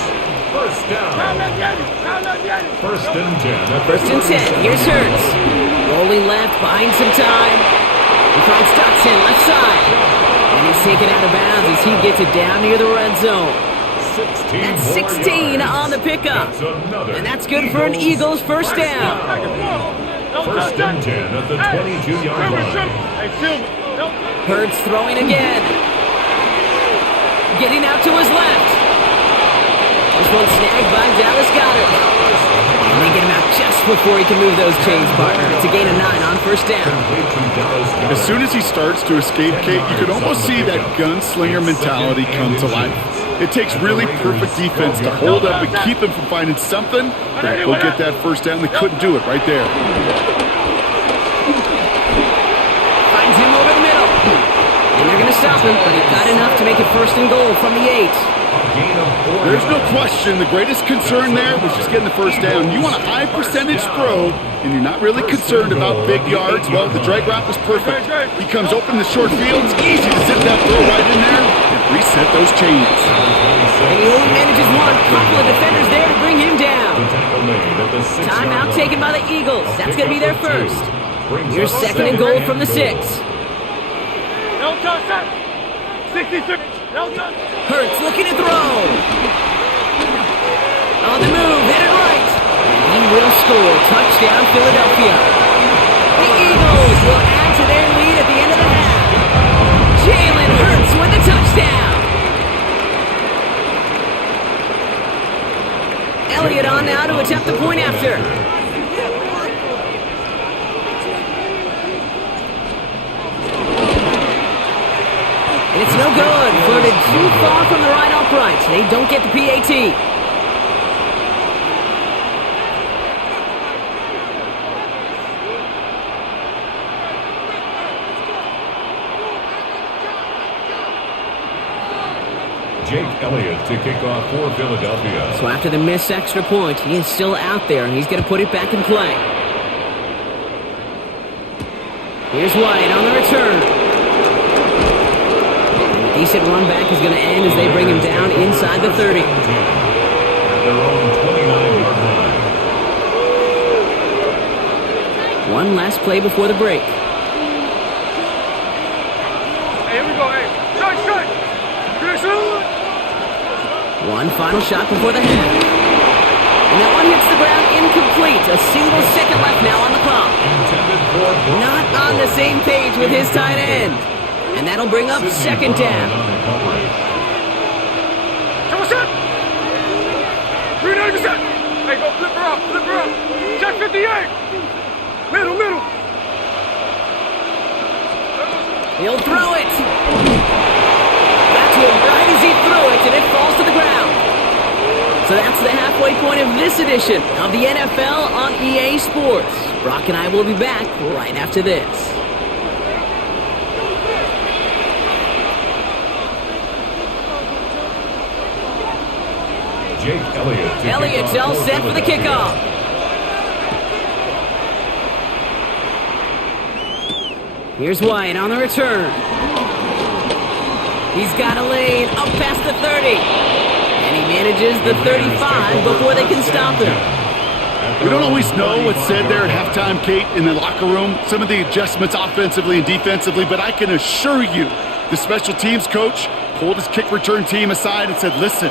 first down. Crown up, Yanni. Crown up, Yanni. First and 10. First and 10. Here's Hurts. Rolling left, buying some time. He finds Dotson left side. And he's taken out of bounds as he gets it down near the red zone. 16 That's more 16 yards. on the pickup. That's another And that's good for an Eagles first down. First and 10 at the 22-yard line. Hey, Silver. Don't Hurts throwing again. Getting out to his left. This one snagged by Dallas Goedert. And they get him out just before he can move those chains, partner. It's a gain of 9 on first down. As soon as he starts to escape, Kate, you can almost see that gunslinger mentality come to life. It takes really perfect defense to hold up and keep him from finding something that will get that first down. They couldn't do it right there. Finds him over the middle. And they're going to stop him, but he got enough to make it first and goal from the 8. There's no question the greatest concern there was just getting the first down. You want a high percentage throw, and you're not really concerned about big yards. Well, the drag route was perfect. He comes open the short field. It's easy to zip that throw right in there and reset those chains. And he only manages one. Couple of defenders there to bring him down. Timeout taken by the Eagles. That's going to be their first. Here's second and goal from the 6. touch that. 66. Don't touch. Hurts looking to throw. On the move, headed right. And he will score. Touchdown, Philadelphia. The Eagles will add to their lead at the end of the half. Jalen Hurts with the touchdown. Elliott on now to attempt the point after. And it's no good. Floated too far from the right upright. They don't get the PAT. Jake Elliott to kick off for Philadelphia. So after the missed extra point, he is still out there, and he's going to put it back in play. Here's White on the return. Decent run back is going to end as they bring him down inside the 30. At their own 29-yard line. One last play before the break. Hey, here we go. Hey, strike. One final shot before the half. And that one hits the ground incomplete. A single second left now on the clock. Not on the same page with his tight end. And that'll bring up second down. Come on, set. 390 set. Hey, go flip her up. Check 58. Middle. He'll throw it. Got to him right as he threw it, and it falls to the ground. So that's the halfway point of this edition of the NFL on EA Sports. Brock and I will be back right after this. Jake Elliott. Elliott's all set for the kickoff. Here's White on the return. He's got a lane up past the 30. And he manages the 35 before they can stop him. We don't always know what's said there at halftime, Kate, in the locker room. Some of the adjustments offensively and defensively, but I can assure you the special teams coach pulled his kick return team aside and said, listen,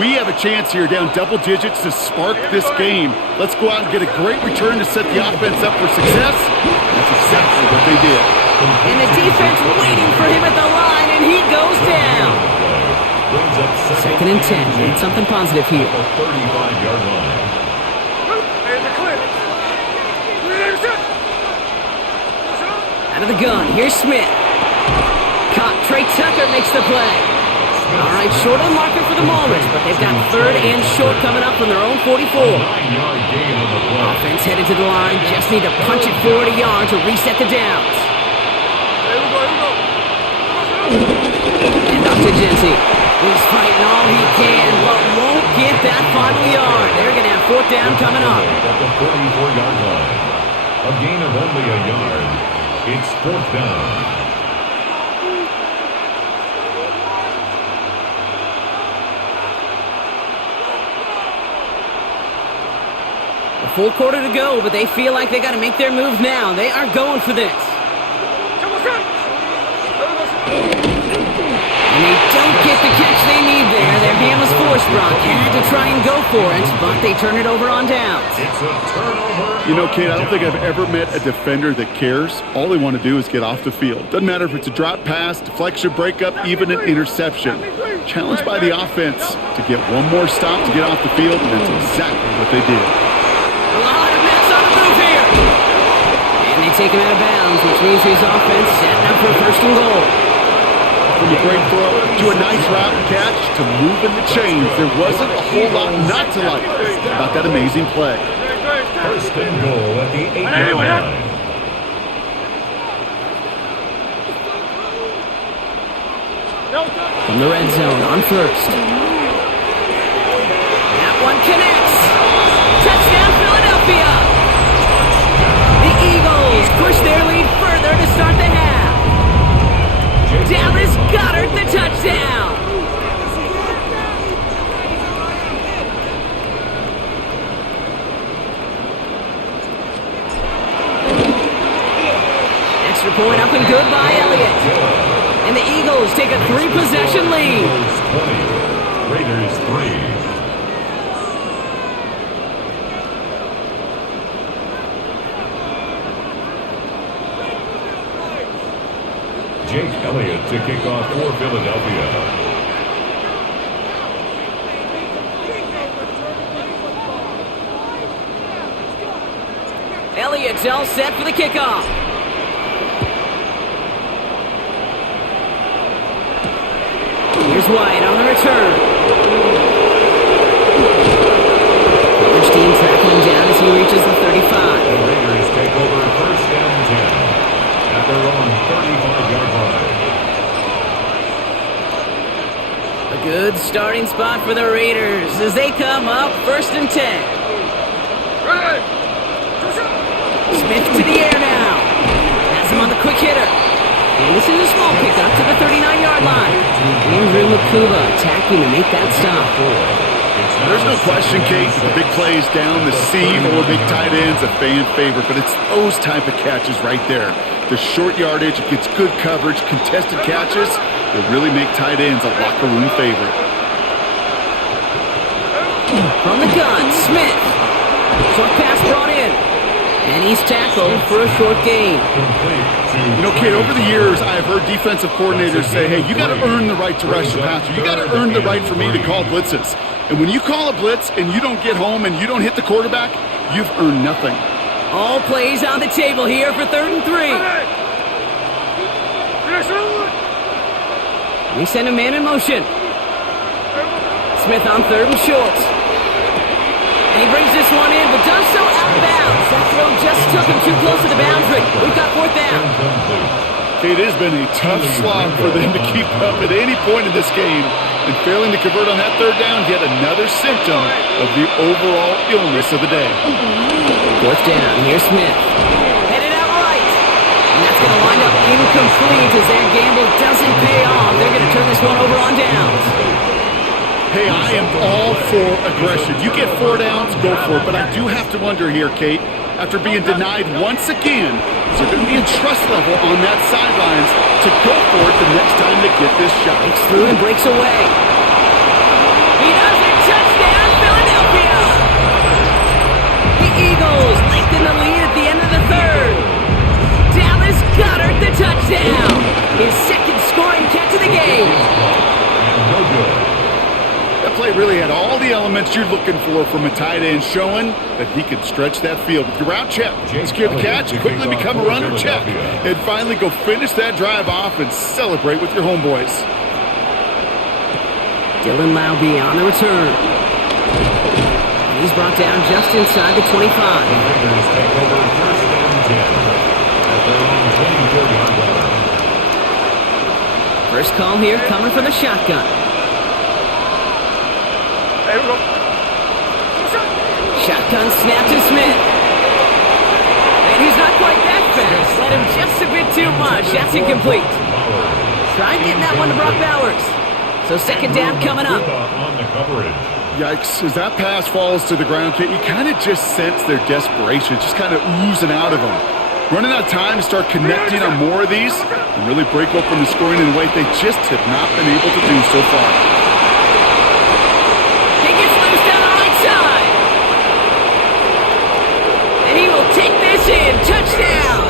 we have a chance here down double digits to spark this game. Let's go out and get a great return to set the offense up for success. That's exactly what they did. And the defense waiting for him at the line, and he goes down. Second and 10. Need something positive here. 35-yard line. Hey, the clip. 390 set. Out of the gun, here's Smith. Caught. Trey Tucker makes the play. All right, short of the marker for the moment, but they've got third and short coming up from their own 44. 9-yard gain on the play. Offense headed to the line, just need to punch it forward a yard to reset the downs. And up to Genty. He's fighting all he can, but won't get that final yard. They're going to have fourth down coming up. At the 44-yard line. A gain of only a yard. It's fourth down. A full quarter to go, but they feel like they got to make their move now. They are going for this. And they don't get the catch they need there. Their hand was forced, Brock. Had to try and go for it, but they turn it over on downs. It's a turnover. You know, Kate, I don't think I've ever met a defender that cares. All they want to do is get off the field. Doesn't matter if it's a drop pass, deflection, breakup, even an interception. Challenged by the offense to get one more stop to get off the field, and that's exactly what they did. A lot of mess on the move here. And they take him out of bounds, which means his offense setting up for first and goal. From a great throw to a nice route and catch to moving the chains, there wasn't a whole lot not to like about that amazing play. First and goal at the 8-yard line. From the red zone on first. That one connects. Touchdown, Philadelphia. The Eagles push their lead further to start the half. Dallas Goedert the touchdown. Extra point up and good by Elliott. And the Eagles take a 3-possession lead. 20, Raiders 3. Jake Elliott to kick off for Philadelphia. Elliott's all set for the kickoff. Here's White on the return. Each team tracking him down as he reaches the 35. The Raiders take over first and 10 at their own 35-yard line. A good starting spot for the Raiders as they come up first and 10. Smith to the air now. Has him on the quick hitter. And this is a small pickup to the 39-yard line. Andrew Makuba attacking to make that stop. There's no question, Kate, the big plays down the seam or big tight ends, a fan favorite, but it's those type of catches right there. The short yardage, it gets good coverage, contested catches that really make tight ends a locker room favorite. From the gun, Smith. Short pass brought in. And he's tackled for a short gain. You know, Kate, over the years, I've heard defensive coordinators say, hey, you got to earn the right to rush the passer. You got to earn the right for me to call blitzes. And when you call a blitz and you don't get home and you don't hit the quarterback, you've earned nothing. All plays on the table here for 3rd and 3. We send a man in motion. Smith on 3rd and short. And he brings this one in, but does so out of bounds. That throw just took him too close to the boundary. We've got 4th down. It has been a tough slog for them to keep up at any point in this game. And failing to convert on that 3rd down, yet another symptom of the overall illness of the day. 4th down, here's Smith. Headed out right. And that's going to wind up incomplete as their gamble doesn't pay off. They're going to turn this one over on downs. Hey, I am all for aggression. You get 4 downs, go for it. But I do have to wonder here, Kate, after being denied once again, is there going to be a trust level on that sidelines to go for it the next time they get this shot? Breaks through and breaks away. He does it! Touchdown, Philadelphia! The Eagles lengthen the lead at the end of the 3rd. Dallas Goedert the touchdown. His 2nd scoring catch of the game. No good. That play really had all the elements you're looking for from a tight end, showing that he could stretch that field with your route check, secure the catch, quickly become a runner check, and finally go finish that drive off and celebrate with your homeboys. Dylan Laube on the return. And he's brought down just inside the 25. Raiders take over first and 10 at their own 24-yard line. First call here coming from the shotgun. Shotgun snap to Smith. And he's not quite that fast. Let him just a bit too much. That's incomplete. Try getting that one to Brock Bowers. So second down coming up. On the coverage. Yikes, as that pass falls to the ground, you kind of just sense their desperation, just kind of oozing out of them. Running out of time to start connecting on more of these and really break open the scoring in a way they just have not been able to do so far. He gets loose down the right side. And he will take this in. Touchdown.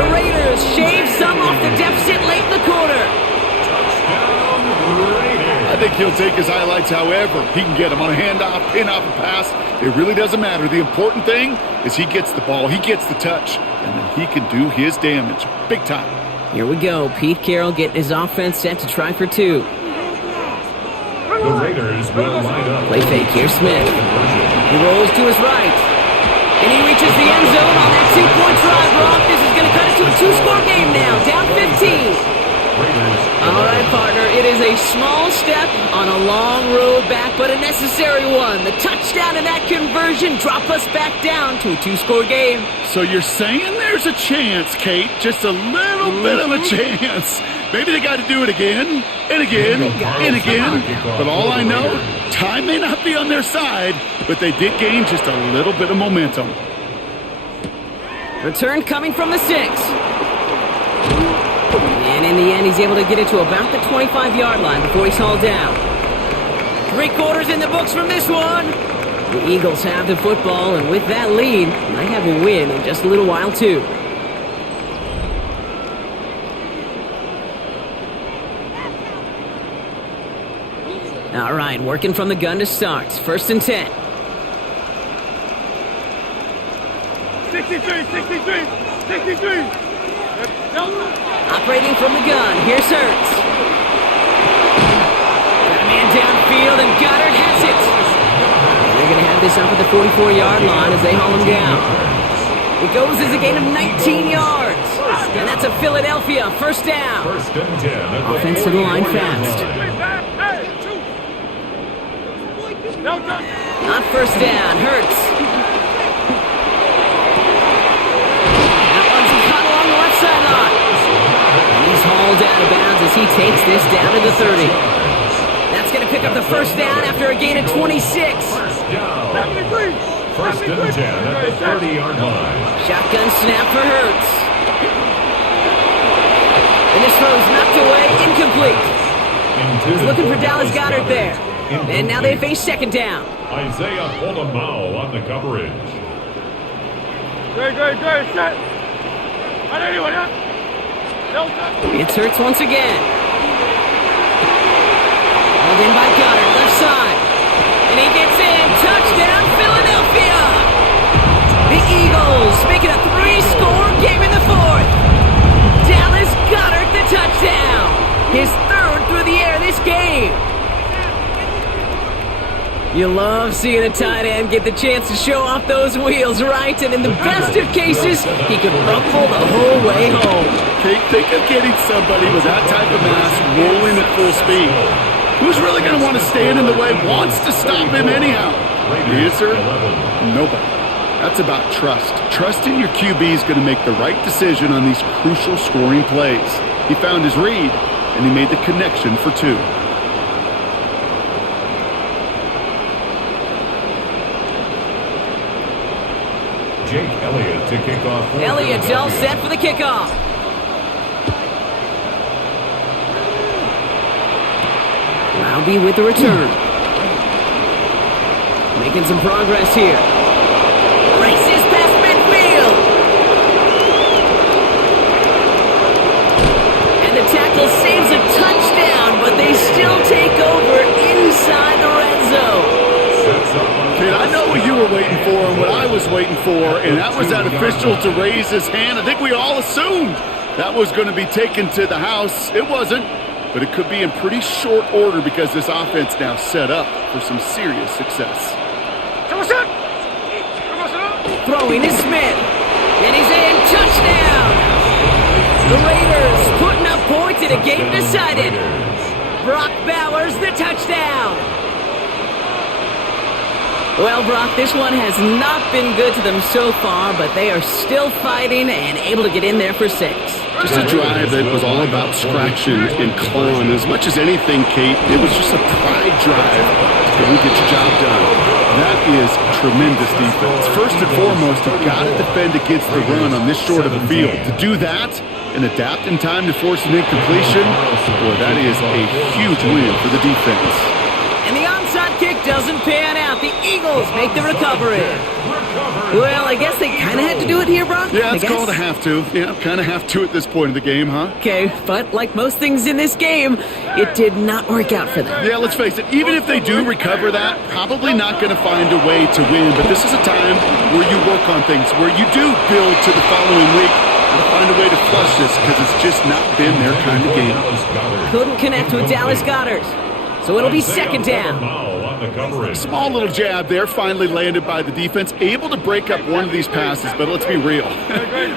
The Raiders shave some off the deficit late in the quarter. I think he'll take his highlights however he can get them on a handoff, pin-off, a pass. It really doesn't matter. The important thing is he gets the ball, he gets the touch, and then he can do his damage. Big time. Here we go. Pete Carroll getting his offense set to try for two. The Raiders will line up. Play fake here, Smith. He rolls to his right. And he reaches the end zone on that 2-point drive, Brock. This is going to cut it to a 2-score game now. Down 15. All right, partner, it is a small step on a long road back, but a necessary one. The touchdown and that conversion drop us back down to a 2-score game. So you're saying there's a chance, Kate, just a little bit of a chance. Maybe they got to do it again and again and again. But all I know, time may not be on their side, but they did gain just a little bit of momentum. Return coming from the 6. And in the end, he's able to get it to about the 25-yard line before he's hauled down. 3 quarters in the books from this one. The Eagles have the football, and with that lead, might have a win in just a little while, too. All right, working from the gun to start. First and 10. 63. Operating from the gun, here's Hurts. Got a man downfield, and Goddard has it. And they're going to have this up at the 44-yard line as they haul him down. It goes as a gain of 19 yards. And that's a Philadelphia first down. First and 10. Offense to the line fast. Not first down, Hurts. Hauled out of bounds as he takes this down to the 30. That's going to pick up the first down after a gain of 26. First and 10 at the 30-yard line. Shotgun snap for Hurts. And this throw's knocked away, incomplete. He's looking for Dallas Goedert there. And now they face second down. Isaiah Polamau on the coverage. Good, set. It's Hurts once again. Hauled in by Goddard, left side. And he gets in. Touchdown, Philadelphia! The Eagles make it a 3-score game in the 4th. Dallas Goedert the touchdown. His 3rd through the air this game. You love seeing a tight end get the chance to show off those wheels, right? And in the best of cases, he could rumble the whole way home. Think of getting somebody with that type of mass rolling at full speed. Who's really going to want to stand in the way, wants to stop him anyhow? The answer? Nobody. That's about trust. Trusting your QB is going to make the right decision on these crucial scoring plays. He found his read, and he made the connection for 2. Jake Elliott to kick off. Elliott's all set for the kickoff. Laube with the return. Making some progress here. Races past midfield. And the tackle saves a touchdown, but they still take over inside the red zone. Kid, I know what you were waiting for and what I was waiting for, and that was that official to raise his hand. I think we all assumed that was going to be taken to the house. It wasn't. but it could be in pretty short order because this offense now set up for some serious success. Throwing is Smith. And he's in. Touchdown! The Raiders putting up points in a game decided. Brock Bowers, the touchdown. Well, Brock, this one has not been good to them so far, but they are still fighting and able to get in there for 6. Just a drive that was all about scratching and clawing. As much as anything, Kate, it was just a pride drive to go and get your job done. That is tremendous defense. First and foremost, you've got to defend against the run on this short of a field. To do that and adapt in time to force an incompletion, boy, that is a huge win for the defense. And the onside kick doesn't pan out. The Eagles make the recovery. Well, I guess they kind of had to do it here, Brock. Yeah, it's called a have to. Yeah, kind of have to at this point in the game, huh? Okay, but like most things in this game, it did not work out for them. Yeah, let's face it. Even if they do recover that, probably not going to find a way to win. But this is a time where you work on things, where you do build to the following week and find a way to flush this because it's just not been their kind of game. Couldn't connect with Dallas Goedert. So it'll be second down. Small little jab there, finally landed by the defense. Able to break up one of these passes, but let's be real.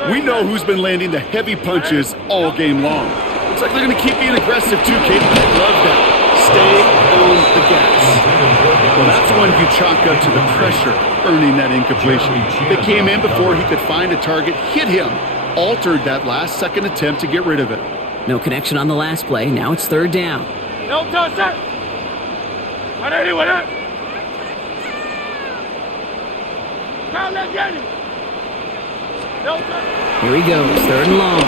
We know who's been landing the heavy punches all game long. Looks like they're going to keep being aggressive too, Kate. I love that. Stay on the gas. Well, that's one you chalk up to the pressure, earning that incompletion. They came in before he could find a target, hit him, altered that last-second attempt to get rid of it. No connection on the last play. Now it's third down. No touch that. With it. No touch. Here he goes, third and long.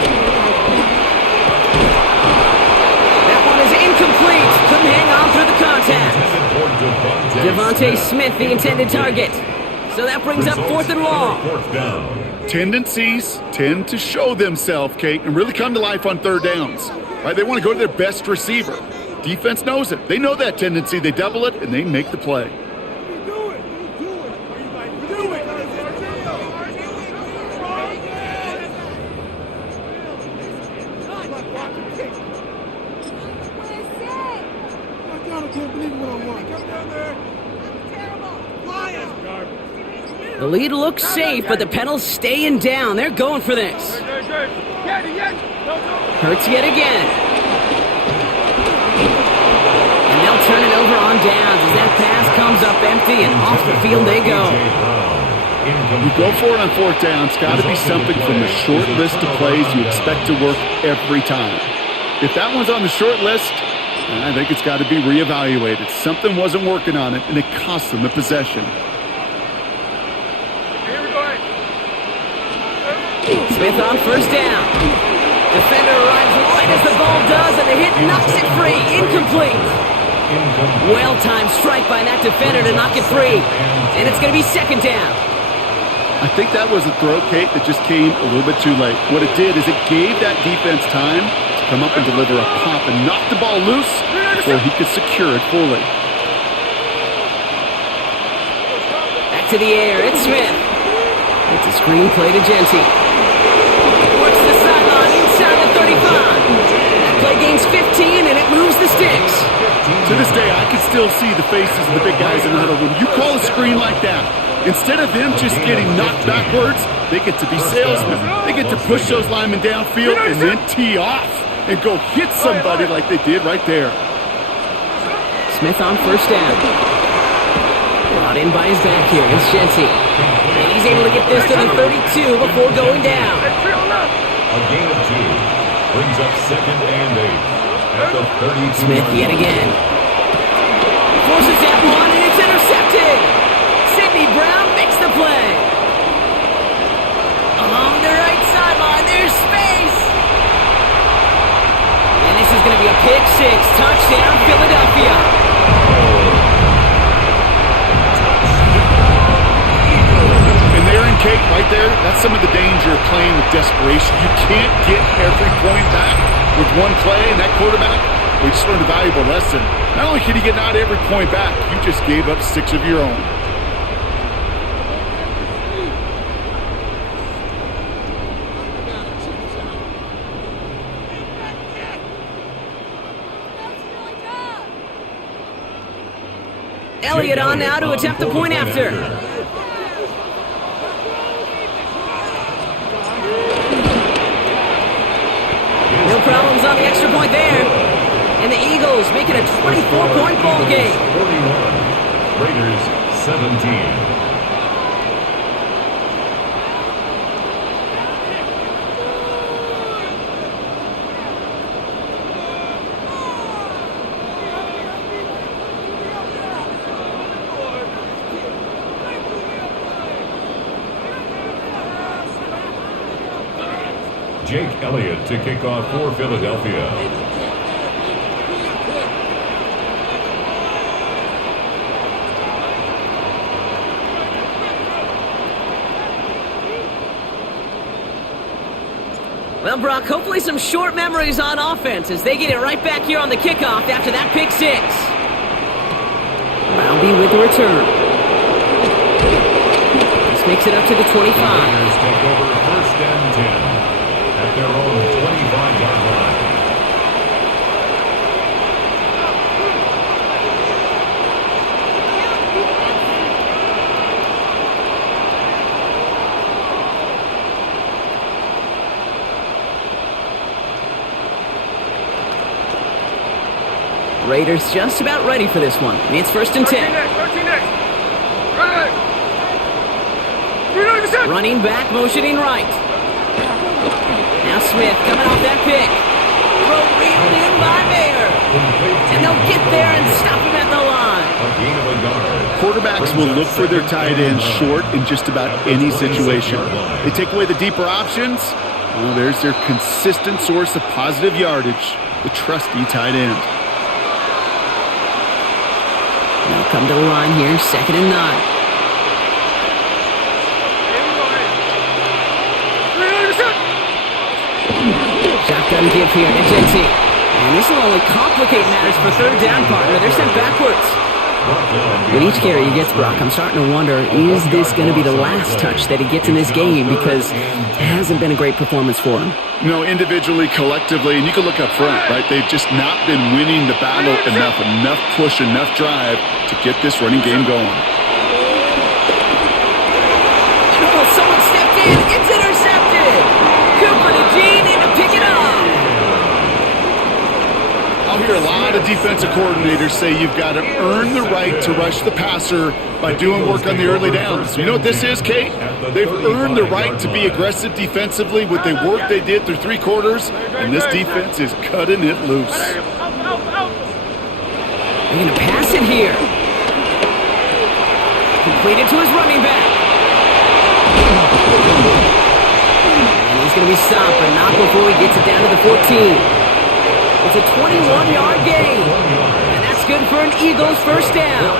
That one is incomplete. Couldn't hang on through the contact. Devontae Smith, the intended target. So that brings up fourth and long. Tendencies tend to show themselves, Kate, and really come to life on third downs. Right? They want to go to their best receiver. Defense knows it. They know that tendency. They double it, and they make the play. The lead looks safe, but the Penals staying down. They're going for this. Hurts yet again. And they'll turn it over on downs as that pass comes up empty, and off the field they go. You go for it on fourth down. It's got to be something from the short list of plays you expect to work every time. If that one's on the short list, I think it's got to be reevaluated. Something wasn't working on it, and it cost them the possession. Smith on first down. Defender arrives right as the ball does, and the hit knocks it free. Incomplete. Well-timed strike by that defender to knock it free. And it's going to be second down. I think that was a throw, Kate, that just came a little bit too late. What it did is it gave that defense time to come up and deliver a pop and knock the ball loose before he could secure it fully. Back to the air. It's Smith. It's a screen play to Genty. Works the sideline inside the 35. That play gains 15, and it moves the sticks. To this day, I can still see the faces of the big guys in the huddle. When you call a screen like that, instead of them just getting knocked backwards, they get to be salesmen. They get to push those linemen downfield and then tee off and go hit somebody like they did right there. Smith on first down. Brought in by his back here. It's Genty. And he's able to get this to the 32 before going down. A gain of 2 brings up second and 8 at the 32. Smith yet again. Forces that one, and it's intercepted. Gary Browne makes the play. Along the right sideline, there's space. And this is going to be a pick six. Touchdown, Philadelphia. And there in Kate, right there, that's some of the danger of playing with desperation. You can't get every point back with one play, and that quarterback, we just learned a valuable lesson. Not only can you get not every point back, you just gave up 6 of your own. Elliott on now to attempt the point after. No problems on the extra point there. And the Eagles make it a 24-point ball game. 41, Raiders 17. Jake Elliott to kick off for Philadelphia. Well, Brock, hopefully some short memories on offense as they get it right back here on the kickoff after that pick six. Roundy with the return. This makes it up to the 25. Raiders take over first and 10. At their own 25-yard line. Raiders just about ready for this one. It's first and 10. 13 next. Running back, motioning right. Now Smith coming off that pick. Throw reeled in by Mayer. And they'll get there and stop him at the line. A gain of a yard. Quarterbacks will look for their tight end short in just about any situation. They take away the deeper options. Well, there's their consistent source of positive yardage, the trusty tight end. Now come to the line here, 2nd and 9. Shotgun give here to JT. And this will only complicate matters for third down, partner. They're sent backwards. With each carry he gets, Brock, I'm starting to wonder, is this going to be the last touch that he gets in this game? Because it hasn't been a great performance for him. You know, individually, collectively, and you can look up front, right? They've just not been winning the battle enough push, enough drive to get this running game going. Oh, someone stepped in. It's intercepted. Cooper to Gene in to pick it up. I'll hear a lot of defensive coordinators say you've got to earn the right to rush the passer by doing work on the early downs. You know what this is, Kate? They've earned the right to be aggressive defensively with the work they did through 3 quarters, and this defense is cutting it loose. They're going to pass it here. Completed to his running back. And he's going to be stopped, but not before he gets it down to the 14. It's a 21-yard gain. And that's good for an Eagles first down.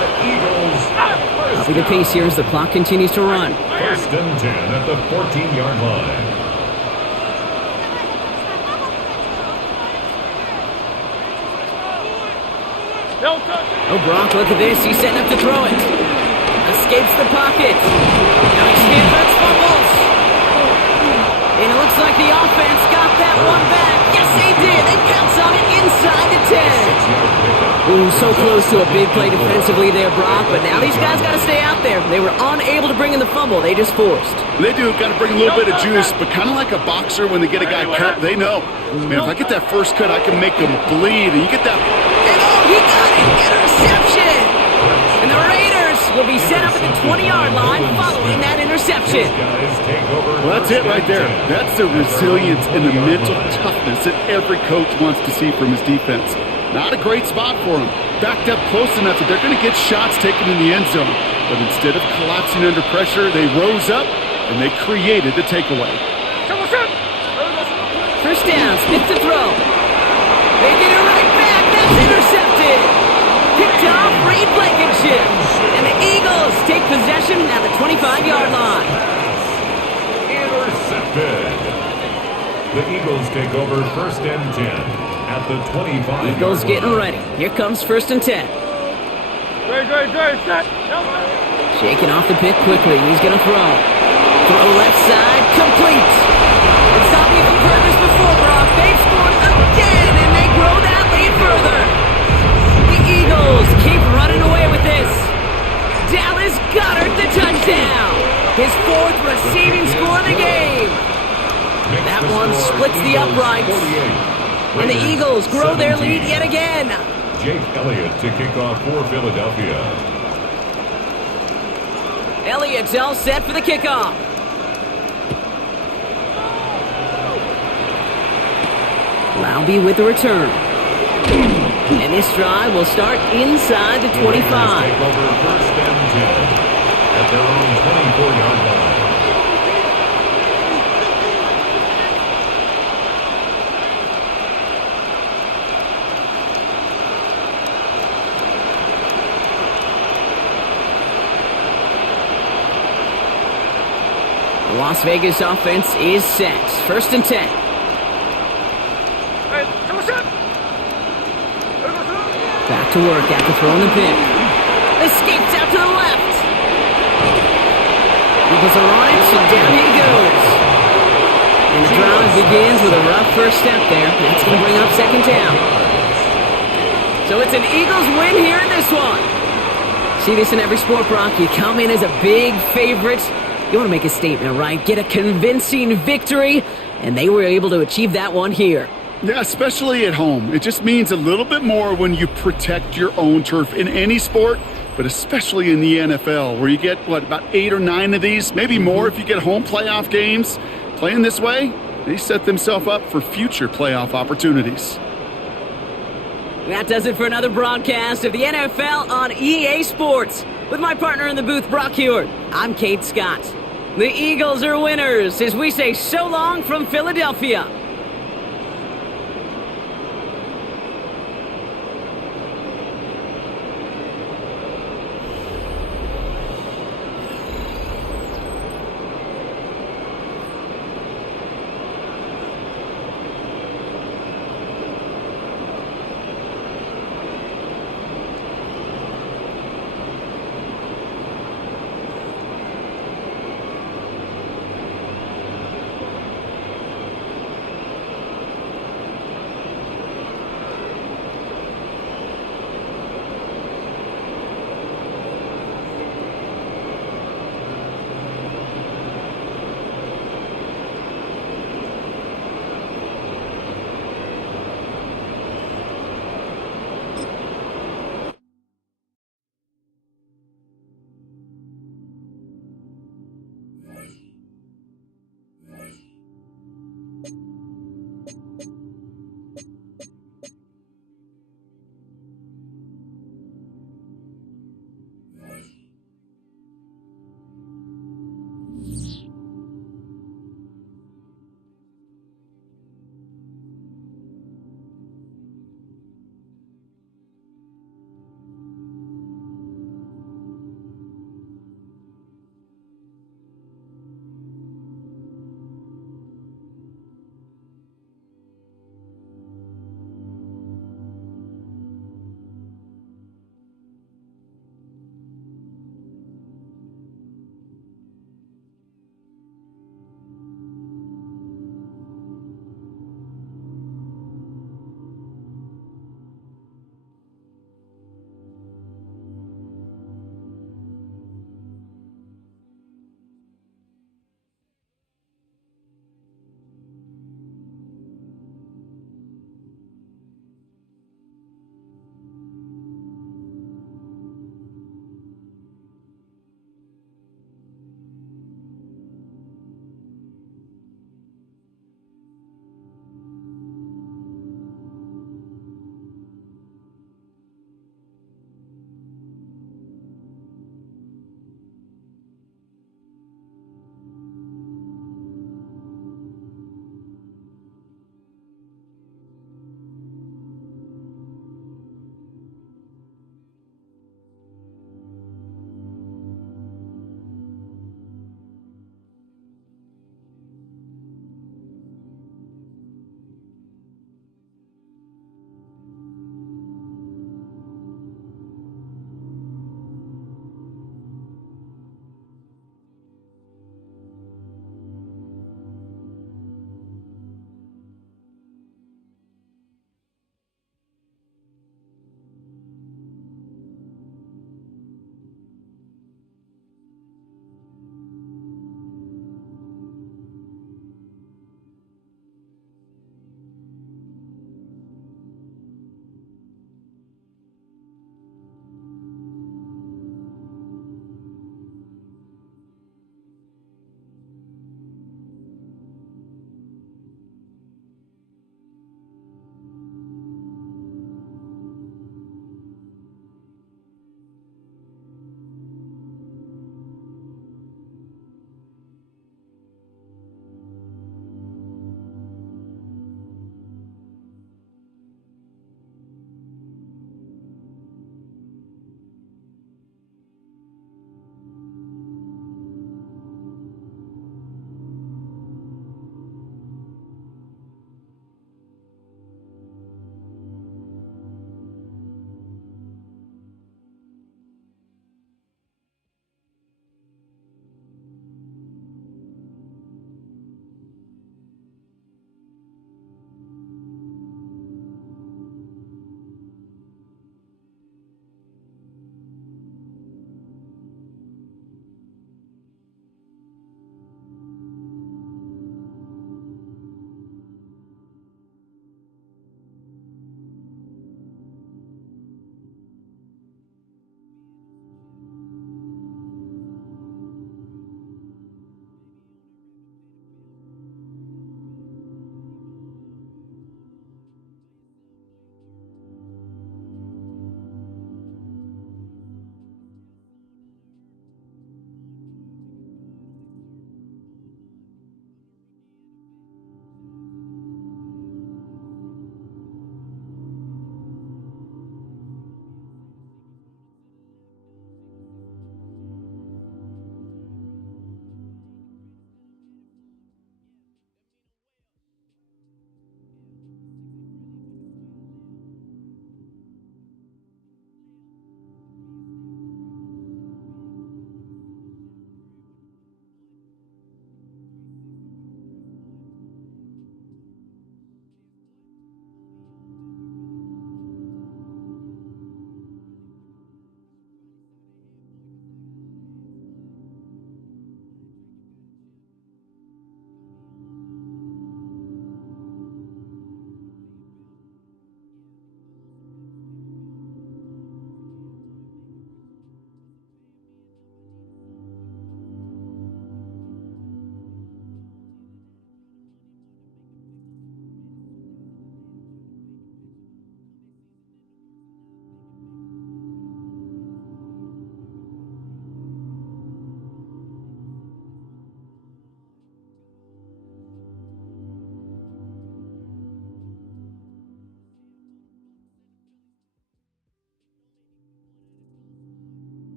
Upping the pace here as the clock continues to run. First and 10 at the 14-yard line. Oh, Brock, look at this. He's setting up to throw it. Escapes the pocket. Now Stanford's fumbles. And it looks like the offense got that one back. Yes, they did. They pounce on it inside the 10. Ooh, so close to a big play defensively there, Brock. But now these guys got to stay out there. They were unable to bring in the fumble. They just forced. They do. Got to bring a little bit of juice, but kind of like a boxer when they get a guy cut, they know, man, if I get that first cut, I can make them bleed. And you get that. And oh, he got it. Interception. And the Raiders will be set up at the 20-yard line following that interception. Well, that's it right there. That's the resilience and the mental toughness that every coach wants to see from his defense. Not a great spot for them. Backed up close enough that they're going to get shots taken in the end zone. But instead of collapsing under pressure, they rose up and they created the takeaway. First down, Smith to throw. They get it right back. That's intercepted. Picked off Reed Blankenship. And the Eagles take possession at the 25-yard line. Intercepted. The Eagles take over first and 10 at the 25. Eagles getting ready. Here comes first and 10. Set. Shaking off the pick quickly. He's going to throw. Throw left side, complete. And stop me if you've heard this before, Brock. They've scored again, and they grow that lead further. The Eagles keep running away with this. the uprights. And the Eagles grow their lead yet again. Jake Elliott to kick off for Philadelphia. Elliott's all set for the kickoff. Laube with the return. And this drive will start inside the 25. Take over first and 10 at their own 24-yard line. The Las Vegas offense is set. First and 10. Back to work after throwing the pick. Escapes out to the left. Eagles are on it, and down he goes. And the drive begins with a rough first step there. That's going to bring up second down. So it's an Eagles win here in this one. See this in every sport, Brock. You come in as a big favorite. You want to make a statement, right? Get a convincing victory. And they were able to achieve that one here. Yeah, especially at home. It just means a little bit more when you protect your own turf in any sport, but especially in the NFL, where you get, about 8 or 9 of these, maybe more if you get home playoff games. Playing this way, they set themselves up for future playoff opportunities. That does it for another broadcast of the NFL on EA Sports. With my partner in the booth, Brock Hewitt, I'm Kate Scott. The Eagles are winners as we say so long from Philadelphia.